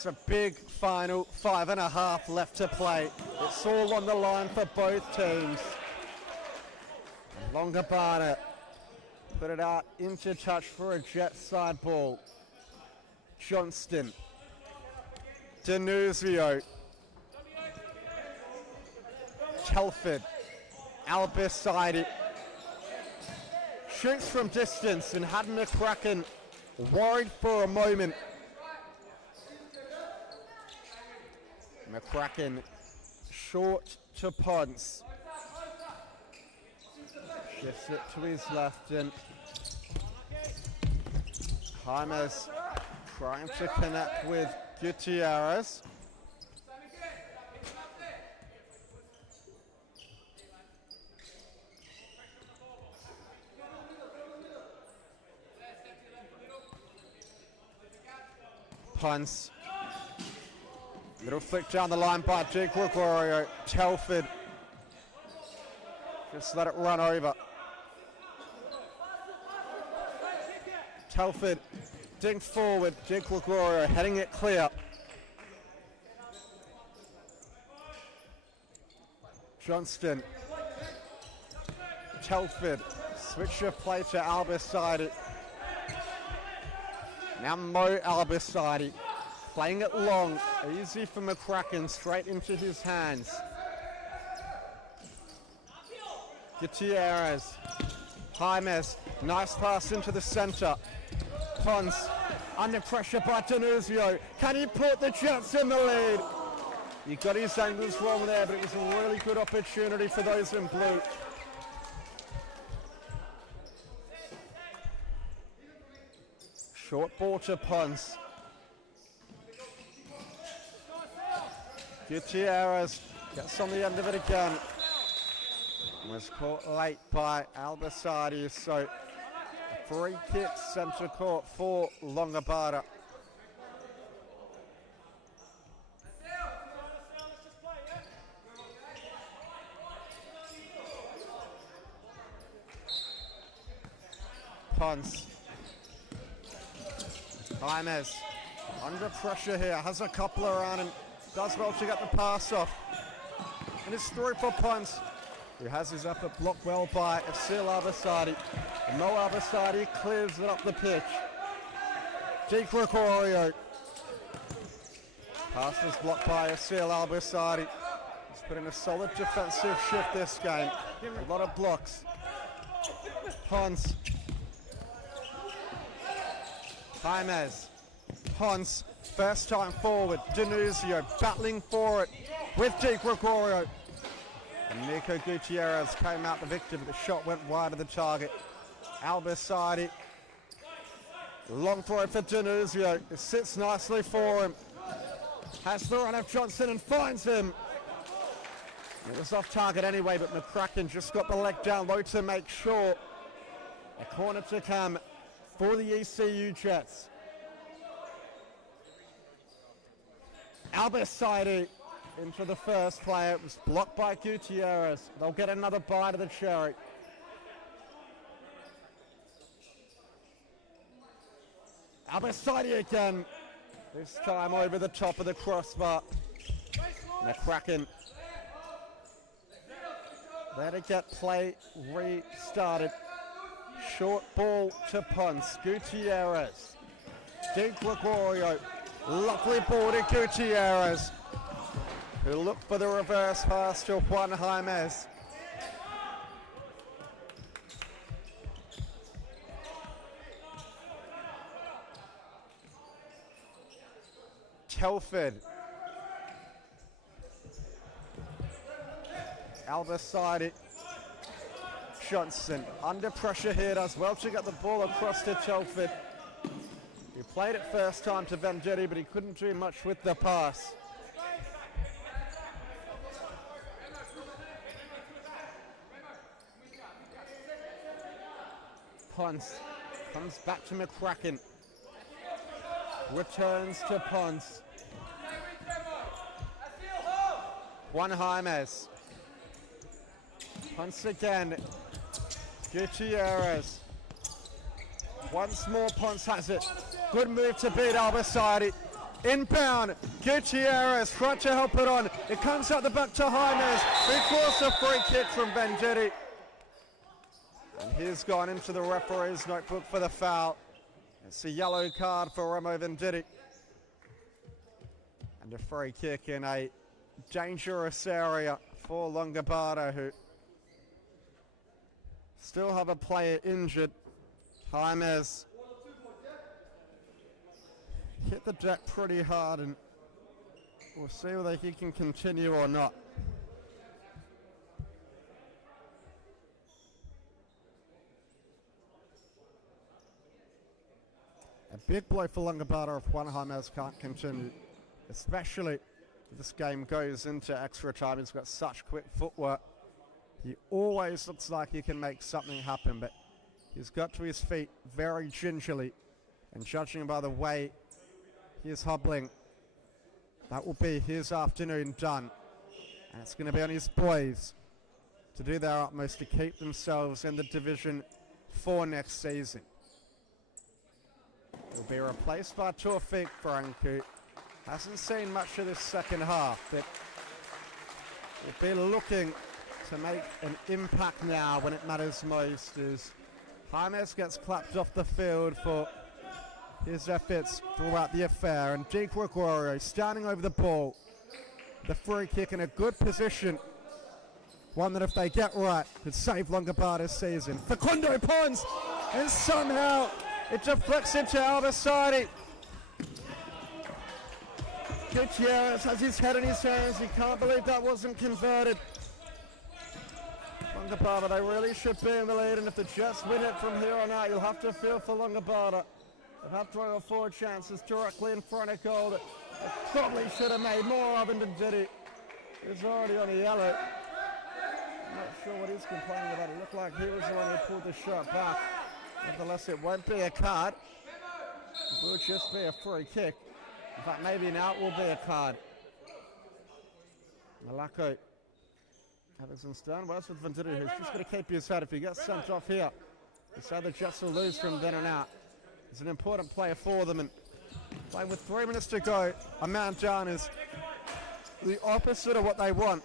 It's a big final 5.5 left to play. It's all on the line for both teams. Longobarda put it out into touch for a Jet side ball. Johnston. Denuzio. Telford. Albiside. Shoots from distance and had McCracken worried for a moment. McCracken short to Ponce. Shifts it to his left and James trying to connect with Gutierrez. Ponce. Little flick down the line by Di Gregorio. Telford. Just let it run over. Telford ding forward. Di Gregorio heading it clear. Johnston. Telford. Switch of play to Albiside. Now Mo Albiside. Playing it long, easy for McCracken, straight into his hands. Gutierrez, James, nice pass into the center. Ponce, under pressure by Denuzio. Can he put the Jets in the lead? He got his angles wrong there, but it was a really good opportunity for those in blue. Short ball to Ponce. Gutierrez gets on the end of it again. Was caught late by Albiside, so a free kick centre court for Longobarda. Ponce. James under pressure here, has a couple around him. Does well to get the pass off. And it's through for Ponce, who has his effort blocked well by Asil Albiside. And Mo Albiside clears it up the pitch. Di Gregorio. Pass is blocked by Asil Al-Basadi. He's put in a solid defensive shift this game. A lot of blocks. Pons. Jaimez. Pons. First time forward. Denuzio battling for it with Di Gregorio. And Nico Gutierrez came out the victor, but the shot went wide of the target. Al-Basadi. Long throw for Denuzio. It sits nicely for him. Has the run of Johnson and finds him. It was off target anyway, but McCracken just got the leg down low to make sure. A corner to come for the ECU Jets. Al-Basadi into the first player. It was blocked by Gutierrez. They'll get another bite of the cherry. Al-Basadi again. This time over the top of the crossbar. McCracken there to get play restarted. Short ball to Ponce. Gutierrez. Di Gregorio. Lovely ball to Gutierrez, who looked for the reverse pass to Juan Jaimez. Telford. Al-Basadi. Johnson under pressure here, does well to get the ball across to Telford. He played it first time to Venditti, but he couldn't do much with the pass. Ponce comes back to McCracken. Returns to Ponce. Juan Jaimez. Ponce again. Gutierrez. Once more, Ponce has it. Good move to beat Al-Basadi. Inbound. Gutierrez tried to help it on. It comes out the back to Jaimez. Because a free kick from Venditti. And he's gone into the referee's notebook for the foul. It's a yellow card for Remo Venditti. And a free kick in a dangerous area for Longobarda, who still have a player injured. Jaimez hit the deck pretty hard, and we'll see whether he can continue or not. A big blow for Longobarda if Juan Jaimez can't continue, especially if this game goes into extra time. He's got such quick footwork. He always looks like he can make something happen, but he's got to his feet very gingerly, and judging by the way he is hobbling, that will be his afternoon done. And it's going to be on his boys to do their utmost to keep themselves in the Division 4 next season. He'll be replaced by Taufik Franco. Hasn't seen much of this second half, but will be looking to make an impact now when it matters most, as Jaimez gets clapped off the field for his efforts throughout the affair, and Di Gregorio standing over the ball. The free kick in a good position. One that if they get right could save Longobarda's season. Facundo Pons, and somehow it deflects into Al-Basadi. Gutierrez has his head in his hands. He can't believe that wasn't converted. Longobarda, they really should be in the lead, and if the Jets win it from here on out, you'll have to feel for Longobarda. They've had 3 or 4 chances directly in front of goal that they probably should have made more of, and did it. He's already on a yellow. I'm not sure what he's complaining about. It looked like he was the one who pulled the shot back. Nevertheless, it won't be a card. It will just be a free kick. In fact, maybe now it will be a card. Malako. Harrison Stern, where's with Venditti, who's just going to keep his head. If he gets sent off here, they say the Jets will lose from then on out. He's an important player for them, and playing with 3 minutes to go, a man down is the opposite of what they want.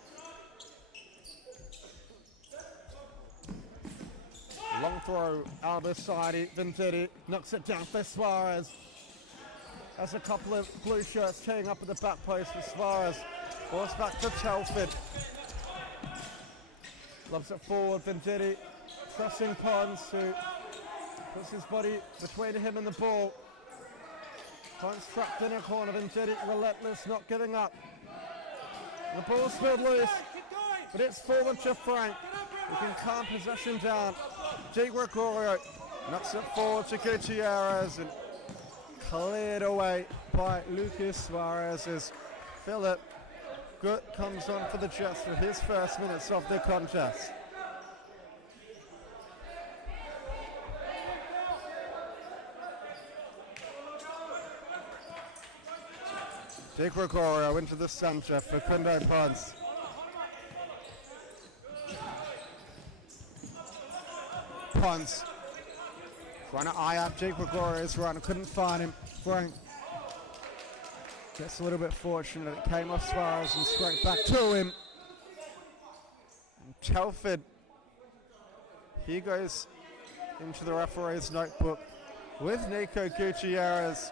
Long throw, Al-Basadi, Venditti knocks it down for Suarez. as a couple of blue shirts teeing up at the back post for Suarez. Balls back to Telford. Lobs it forward, Venditti pressing Pons, who puts his body between him and the ball. Pons trapped in a corner, Venditti relentless, not giving up. The ball's spilled loose, but it's forward to Frank, who can calm possession down. Di Gregorio knocks it forward to Gutierrez and cleared away by Lucas Suarez as Philip Gut comes on for the Jets for his first minutes of the contest. Di Gregorio into the center for Kundo Pons. Pons trying to eye up Di Gregorio's run, couldn't find him. Frank gets a little bit fortunate, it came off Suarez and straight back to him. And Telford, he goes into the referee's notebook with Nico Gutierrez.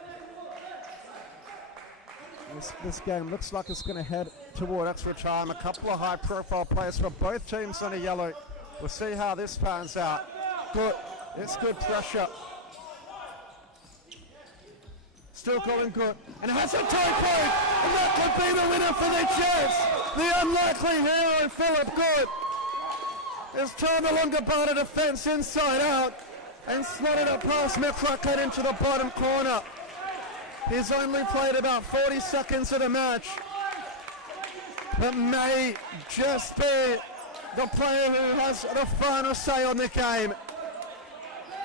This game looks like it's going to head toward extra time. A couple of high-profile players for both teams on a yellow. We'll see how this pans out. Good, it's good pressure. Still going good, and has a toe point, and that could be the winner for the Jets. The unlikely hero, Philip Good, has turned the Longobarda defense inside out and slotted it past McCracken into the bottom corner. He's only played about 40 seconds of the match, but may just be the player who has the final say on the game.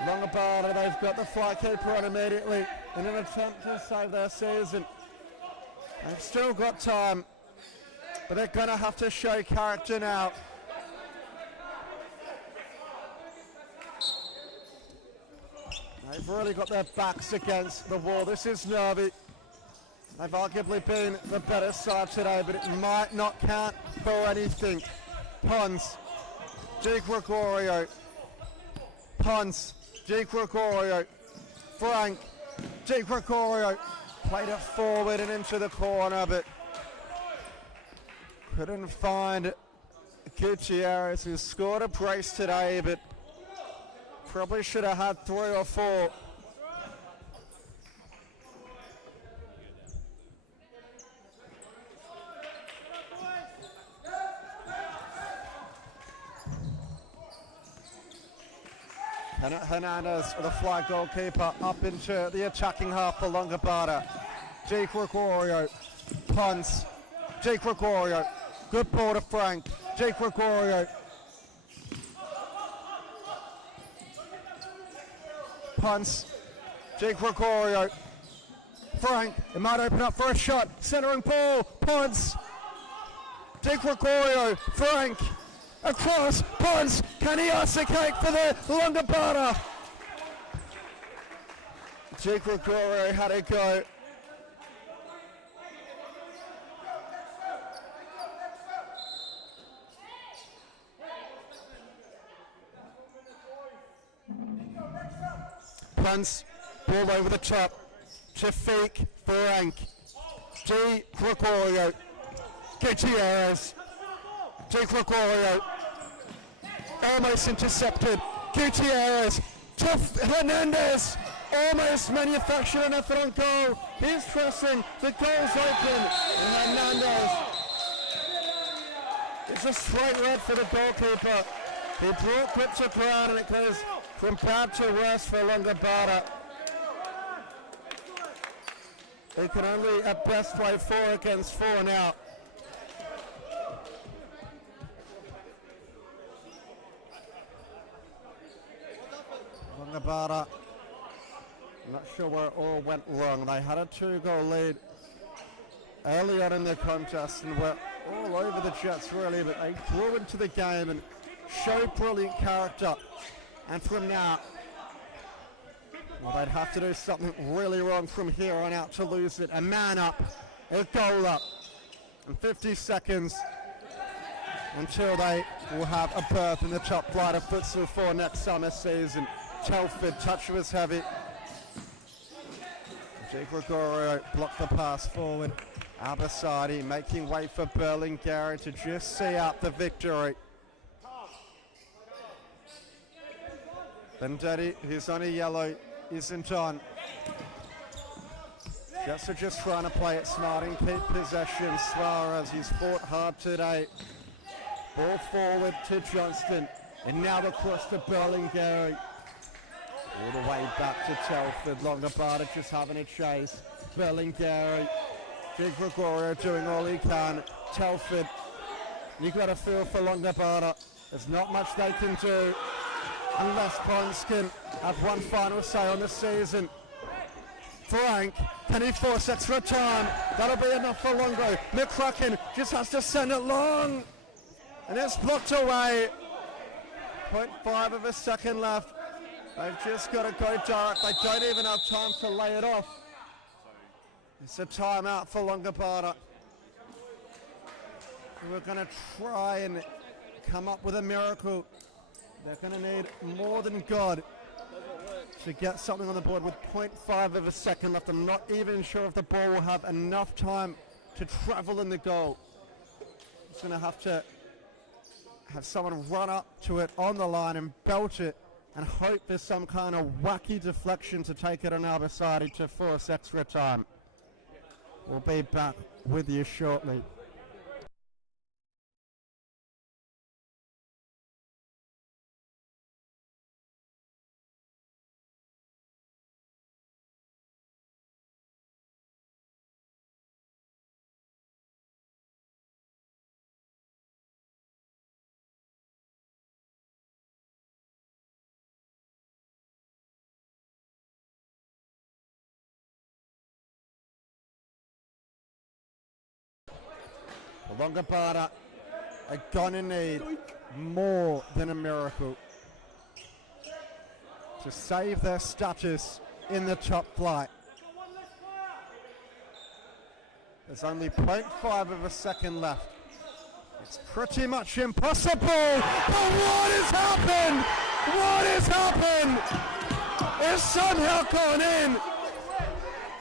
Longobarda, they've got the fly keeper on immediately in an attempt to save their season. They've still got time, but they're going to have to show character now. They've really got their backs against the wall. This is nervy. They've arguably been the better side today, but it might not count for anything. Pons, Di Gregorio, Pons, Di Gregorio, Frank, Di Gregorio, played it forward and into the corner, but couldn't find Gutierrez, who scored a brace today, but probably should have had 3 or 4. Hernandez, the fly goalkeeper, up into the attacking half for Longobarda. Di Gregorio, Pons, Di Gregorio, good ball to Frank, Di Gregorio. Pons, Di Gregorio, Frank, it might open up for a shot, centering ball, Pons, Di Gregorio, Frank, across, Pons, can he ice the cake for the Longobarda? Di Gregorio had a go. Pons, ball over the top, Shafiq, Frank, Di Gregorio, Gutierrez, Di Gregorio, almost intercepted, Gutierrez, to Hernandez, almost manufactured an effort on goal, he's pressing, the goal's open, and Hernandez, it's a straight red for the goalkeeper, he brought grip to ground and it goes from bad to worse for Longobarda. They can only at best play 4 against 4 now. Longobarda, I'm not sure where it all went wrong. They had a 2-goal lead early on in the contest and were all over the Jets really, but they grew into the game and showed brilliant character. And from now, well, they'd have to do something really wrong from here on out to lose it. A man up, a goal up, and 50 seconds until they will have a berth in the top flight of futsal for next summer season. Telford, touch was heavy. De Gregorio blocked the pass forward. Abasadi making way for Berlingari to just see out the victory. Vendetti, who's on a yellow, isn't on. Jets are just trying to play it smart and keep possession. Suarez, he's fought hard today. Ball forward to Johnston. And now across to Berlingari. All the way back to Telford. Longobarda just having a chase. Berlingari. De Gregorio doing all he can. Telford. You got a feel for Longobarda. There's not much they can do unless Ponskin have one final say on the season. Frank, can he force extra time? That'll be enough for Longo. McCracken just has to send it long. And it's blocked away. 0.5 of a second left. They've just got to go direct. They don't even have time to lay it off. It's a timeout for Longobarda. We're going to try and come up with a miracle. They're going to need more than God to get something on the board with 0.5 of a second left. I'm not even sure if the ball will have enough time to travel in the goal. It's going to have someone run up to it on the line and belt it and hope there's some kind of wacky deflection to take it on our side to force extra time. We'll be back with you shortly. Longobarda are gonna need more than a miracle to save their status in the top flight. There's only 0.5 of a second left. It's pretty much impossible, but what has happened? What has happened? It's somehow gone in,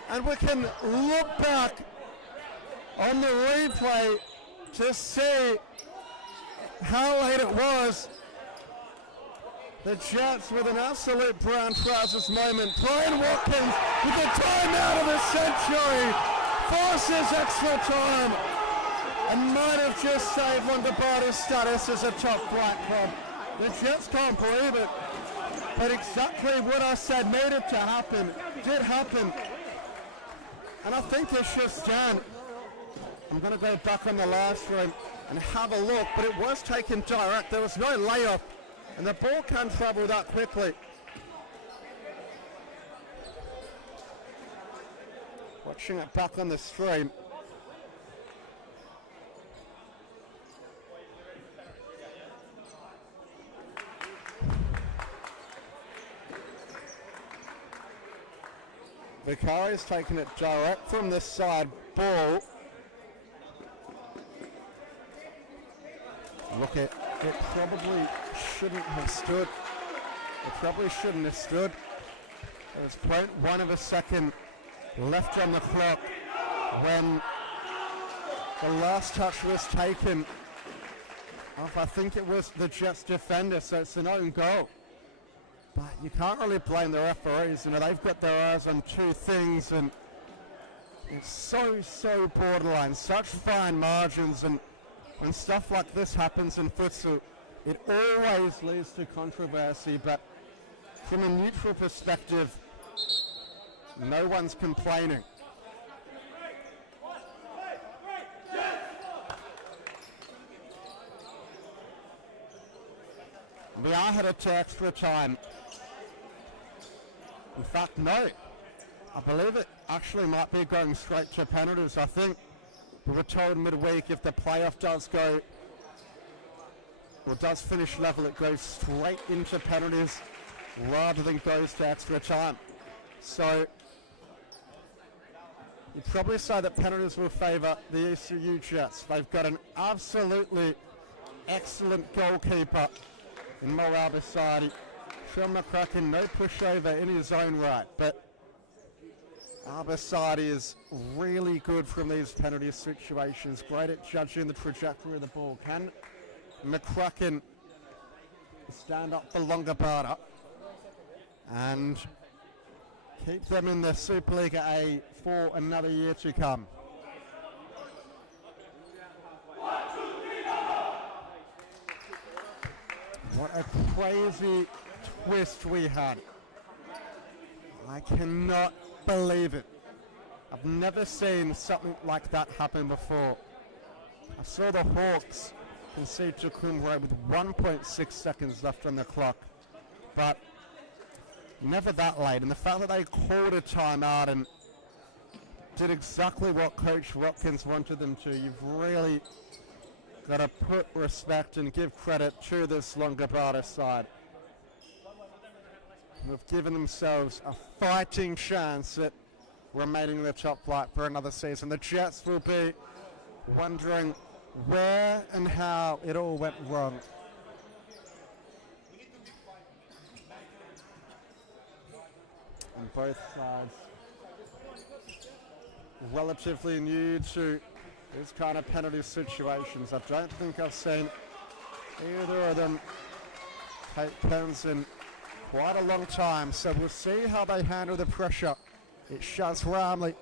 and we can look back on the replay to see how late it was. The Jets with an absolute brown trousers moment. Brian Watkins with the timeout of the century forces extra time and might have just saved Longobarda's status as a top flight club. The Jets can't believe it, but exactly what I said needed to happen did happen, and I think it's just done. I'm going to go back on the live stream and have a look, but it was taken direct. There was no layoff, and the ball can't travel that quickly. Watching it back on the stream. Vicari's taking it direct from the side ball. Look, it probably shouldn't have stood. It probably shouldn't have stood. There's 0.1 of a second left on the clock when the last touch was taken off, I think it was the Jets defender, so it's an own goal. But you can't really blame the referees. You know, they've got their eyes on two things, and it's so borderline, such fine margins, and when stuff like this happens in futsal, it always leads to controversy, but from a neutral perspective, no one's complaining. We are headed to extra time. In fact, no. I believe it actually might be going straight to penalties, I think. We were told midweek if the playoff does go, or does finish level, it goes straight into penalties rather than goes to extra time. So you'd probably say that penalties will favour the ECU Jets. They've got an absolutely excellent goalkeeper in Mo Albasadi. Sean McCracken, no pushover in his own right, but Albasadi is really good from these penalty situations. Great at judging the trajectory of the ball. Can McCracken stand up for Longobarda and keep them in the Supa-Liga A for another year to come? What a crazy twist we had. I cannot believe it. I've never seen something like that happen before. I saw the Hawks concede to Coombe with 1.6 seconds left on the clock, but never that late. And the fact that they called a timeout and did exactly what Coach Watkins wanted them to, you've really got to put respect and give credit to this Longobarda side, who have given themselves a fighting chance at remaining in the top flight for another season. The Jets will be wondering where and how it all went wrong. And both sides relatively new to these kind of penalty situations. I don't think I've seen either of them take pens in quite a long time, so we'll see how they handle the pressure. It's Shaz Ramley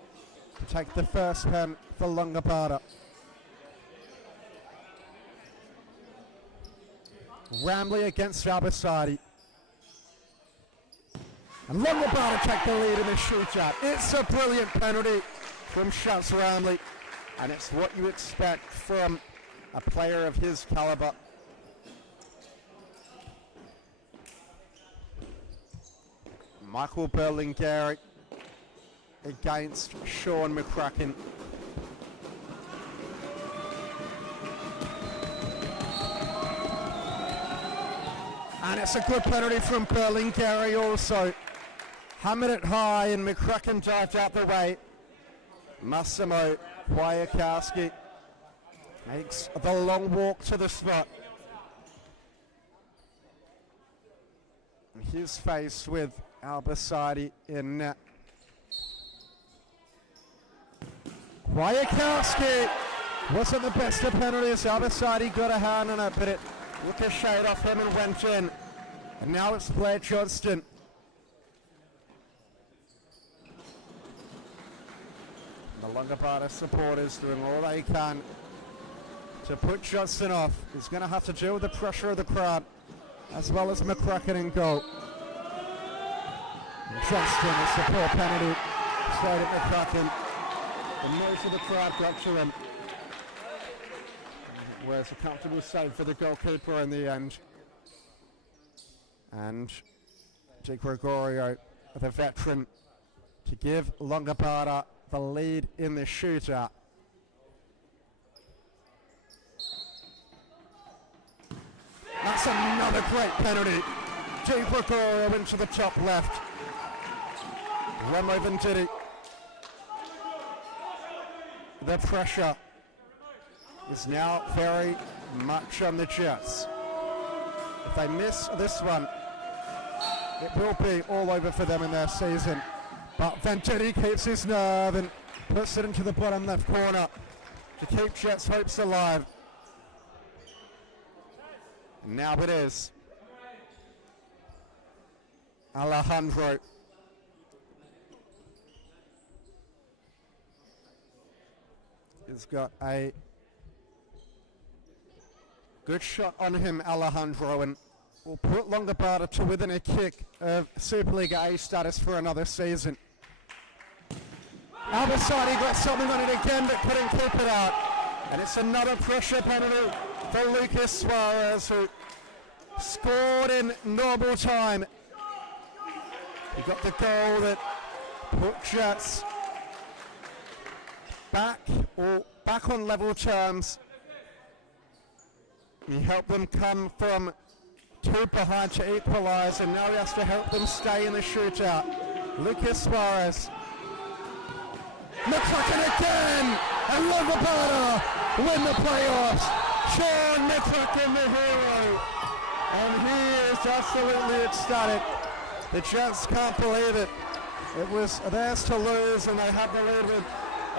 to take the first pen for Longobarda. Ramley against Albasadi. And Longobarda take the lead in the shootout. It's a brilliant penalty from Shaz Ramley, and it's what you expect from a player of his caliber. Michael Berlingeri against Sean McCracken. And it's a good penalty from Berlingeri also. Hammered it high and McCracken dived out the way. Massimo Kwiatkowski makes the long walk to the spot. And he's faced with Albasadi in net. Kwiatkowski wasn't the best of penalties. Albasadi got a hand on it, but it ricocheted off him and went in. And now it's Blair Johnston. The Longobarda supporters doing all they can to put Johnston off. He's going to have to deal with the pressure of the crowd, as well as McCracken in goal. And Johnston, it's a poor penalty straight at McCracken. And most of the crowd got to him. Whereas a comfortable save for the goalkeeper in the end. And Di Gregorio, the veteran, to give Longobarda the lead in the shootout. That's another great penalty. Di Gregorio into the top left. Remo Venditti. The pressure is now very much on the Jets. If they miss this one, it will be all over for them in their season. But Venditti keeps his nerve and puts it into the bottom left corner to keep Jets' hopes alive. And now it is Alejandro. He's got a good shot on him, Alejandro, and will put Longobarda to within a kick of Supa-Liga A status for another season. Albasadi got something on it again, but couldn't keep it out. And it's another pressure penalty for Lucas Suarez, who scored in normal time. He got the goal that put Jets back on level terms. He helped them come from two behind to equalise, and now he has to help them stay in the shootout. Lucas Suarez. McCracken again! And Longobarda win the playoffs! Sean McCracken, the hero! And he is absolutely ecstatic. The Jets can't believe it. It was theirs to lose, and they have the lead with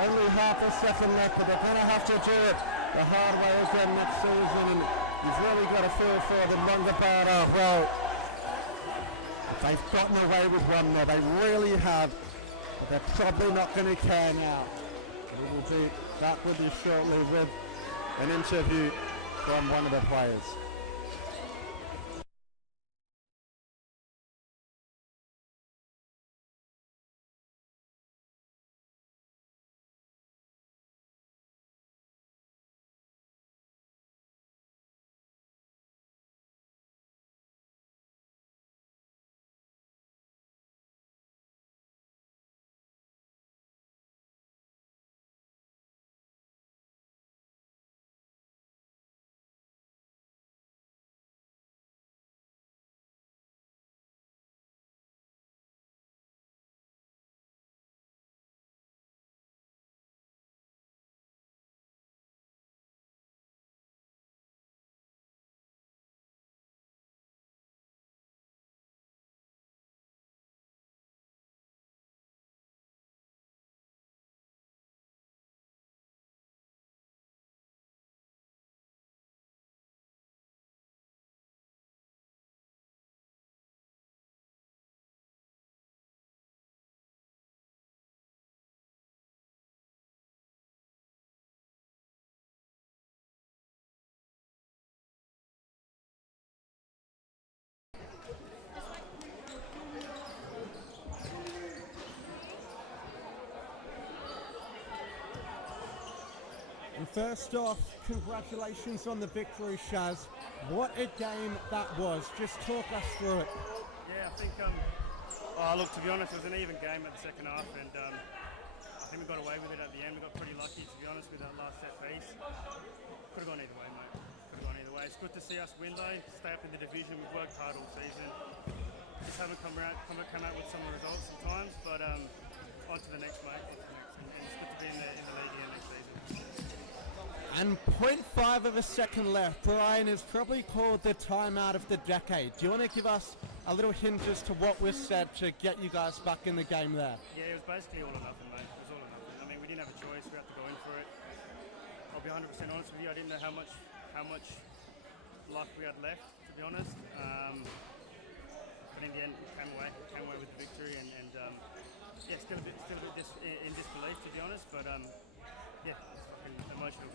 only half a second left, but they're going to have to do it the hard way again next season, and you've really got to feel for them. Longobarda, well, they've gotten away with one there, they really have, but they're probably not going to care now. We will be back with you shortly with an interview from one of the players. And first off, congratulations on the victory, Shaz. What a game that was. Just talk us through it. Yeah, I think, look, to be honest, it was an even game at the second half, and I think we got away with it at the end. We got pretty lucky, to be honest, with that last set piece. Could have gone either way, mate. Could have gone either way. It's good to see us win, though. Stay up in the division. We've worked hard all season. Just haven't come out with some results sometimes, but on to the next, mate. On to the next. And it's good to be in the league again next season. And 0.5 of a second left. Brian is probably called the timeout of the decade. Do you want to give us a little hint as to what was said to get you guys back in the game there? Yeah, it was basically all or nothing, mate. It was all or nothing. I mean, we didn't have a choice. We had to go in for it. I'll be 100% honest with you. I didn't know how much luck we had left, to be honest. But in the end, we came away with the victory, and yeah, still a bit in disbelief, to be honest. But yeah, it's fucking emotional.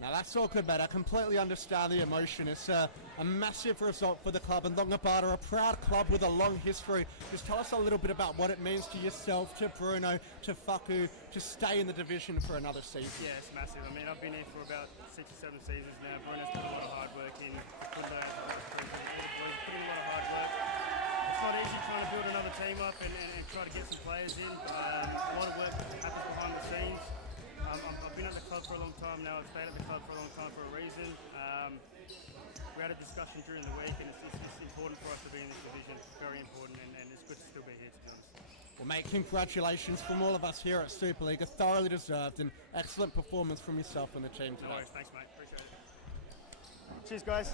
Now that's all good, mate. I completely understand the emotion. It's a massive result for the club, and Longobarda, a proud club with a long history. Just tell us a little bit about what it means to yourself, to Bruno, to Faku, to stay in the division for another season. Yeah, it's massive. I mean, I've been here for about 6 or 7 seasons now. Bruno's put a lot of hard work in. Put in a lot of hard work. It's not easy trying to build another team up and try to get some players in. A lot of work happens behind the scenes. I've been at the club for a long time now. I've stayed at the club for a long time for a reason. We had a discussion during the week, and it's important for us to be in this division. Very important, and it's good to still be here, to be honest. Well, mate, congratulations from all of us here at Supa-Liga. Thoroughly deserved, and excellent performance from yourself and the team today. No worries, thanks, mate. Appreciate it. Cheers, guys.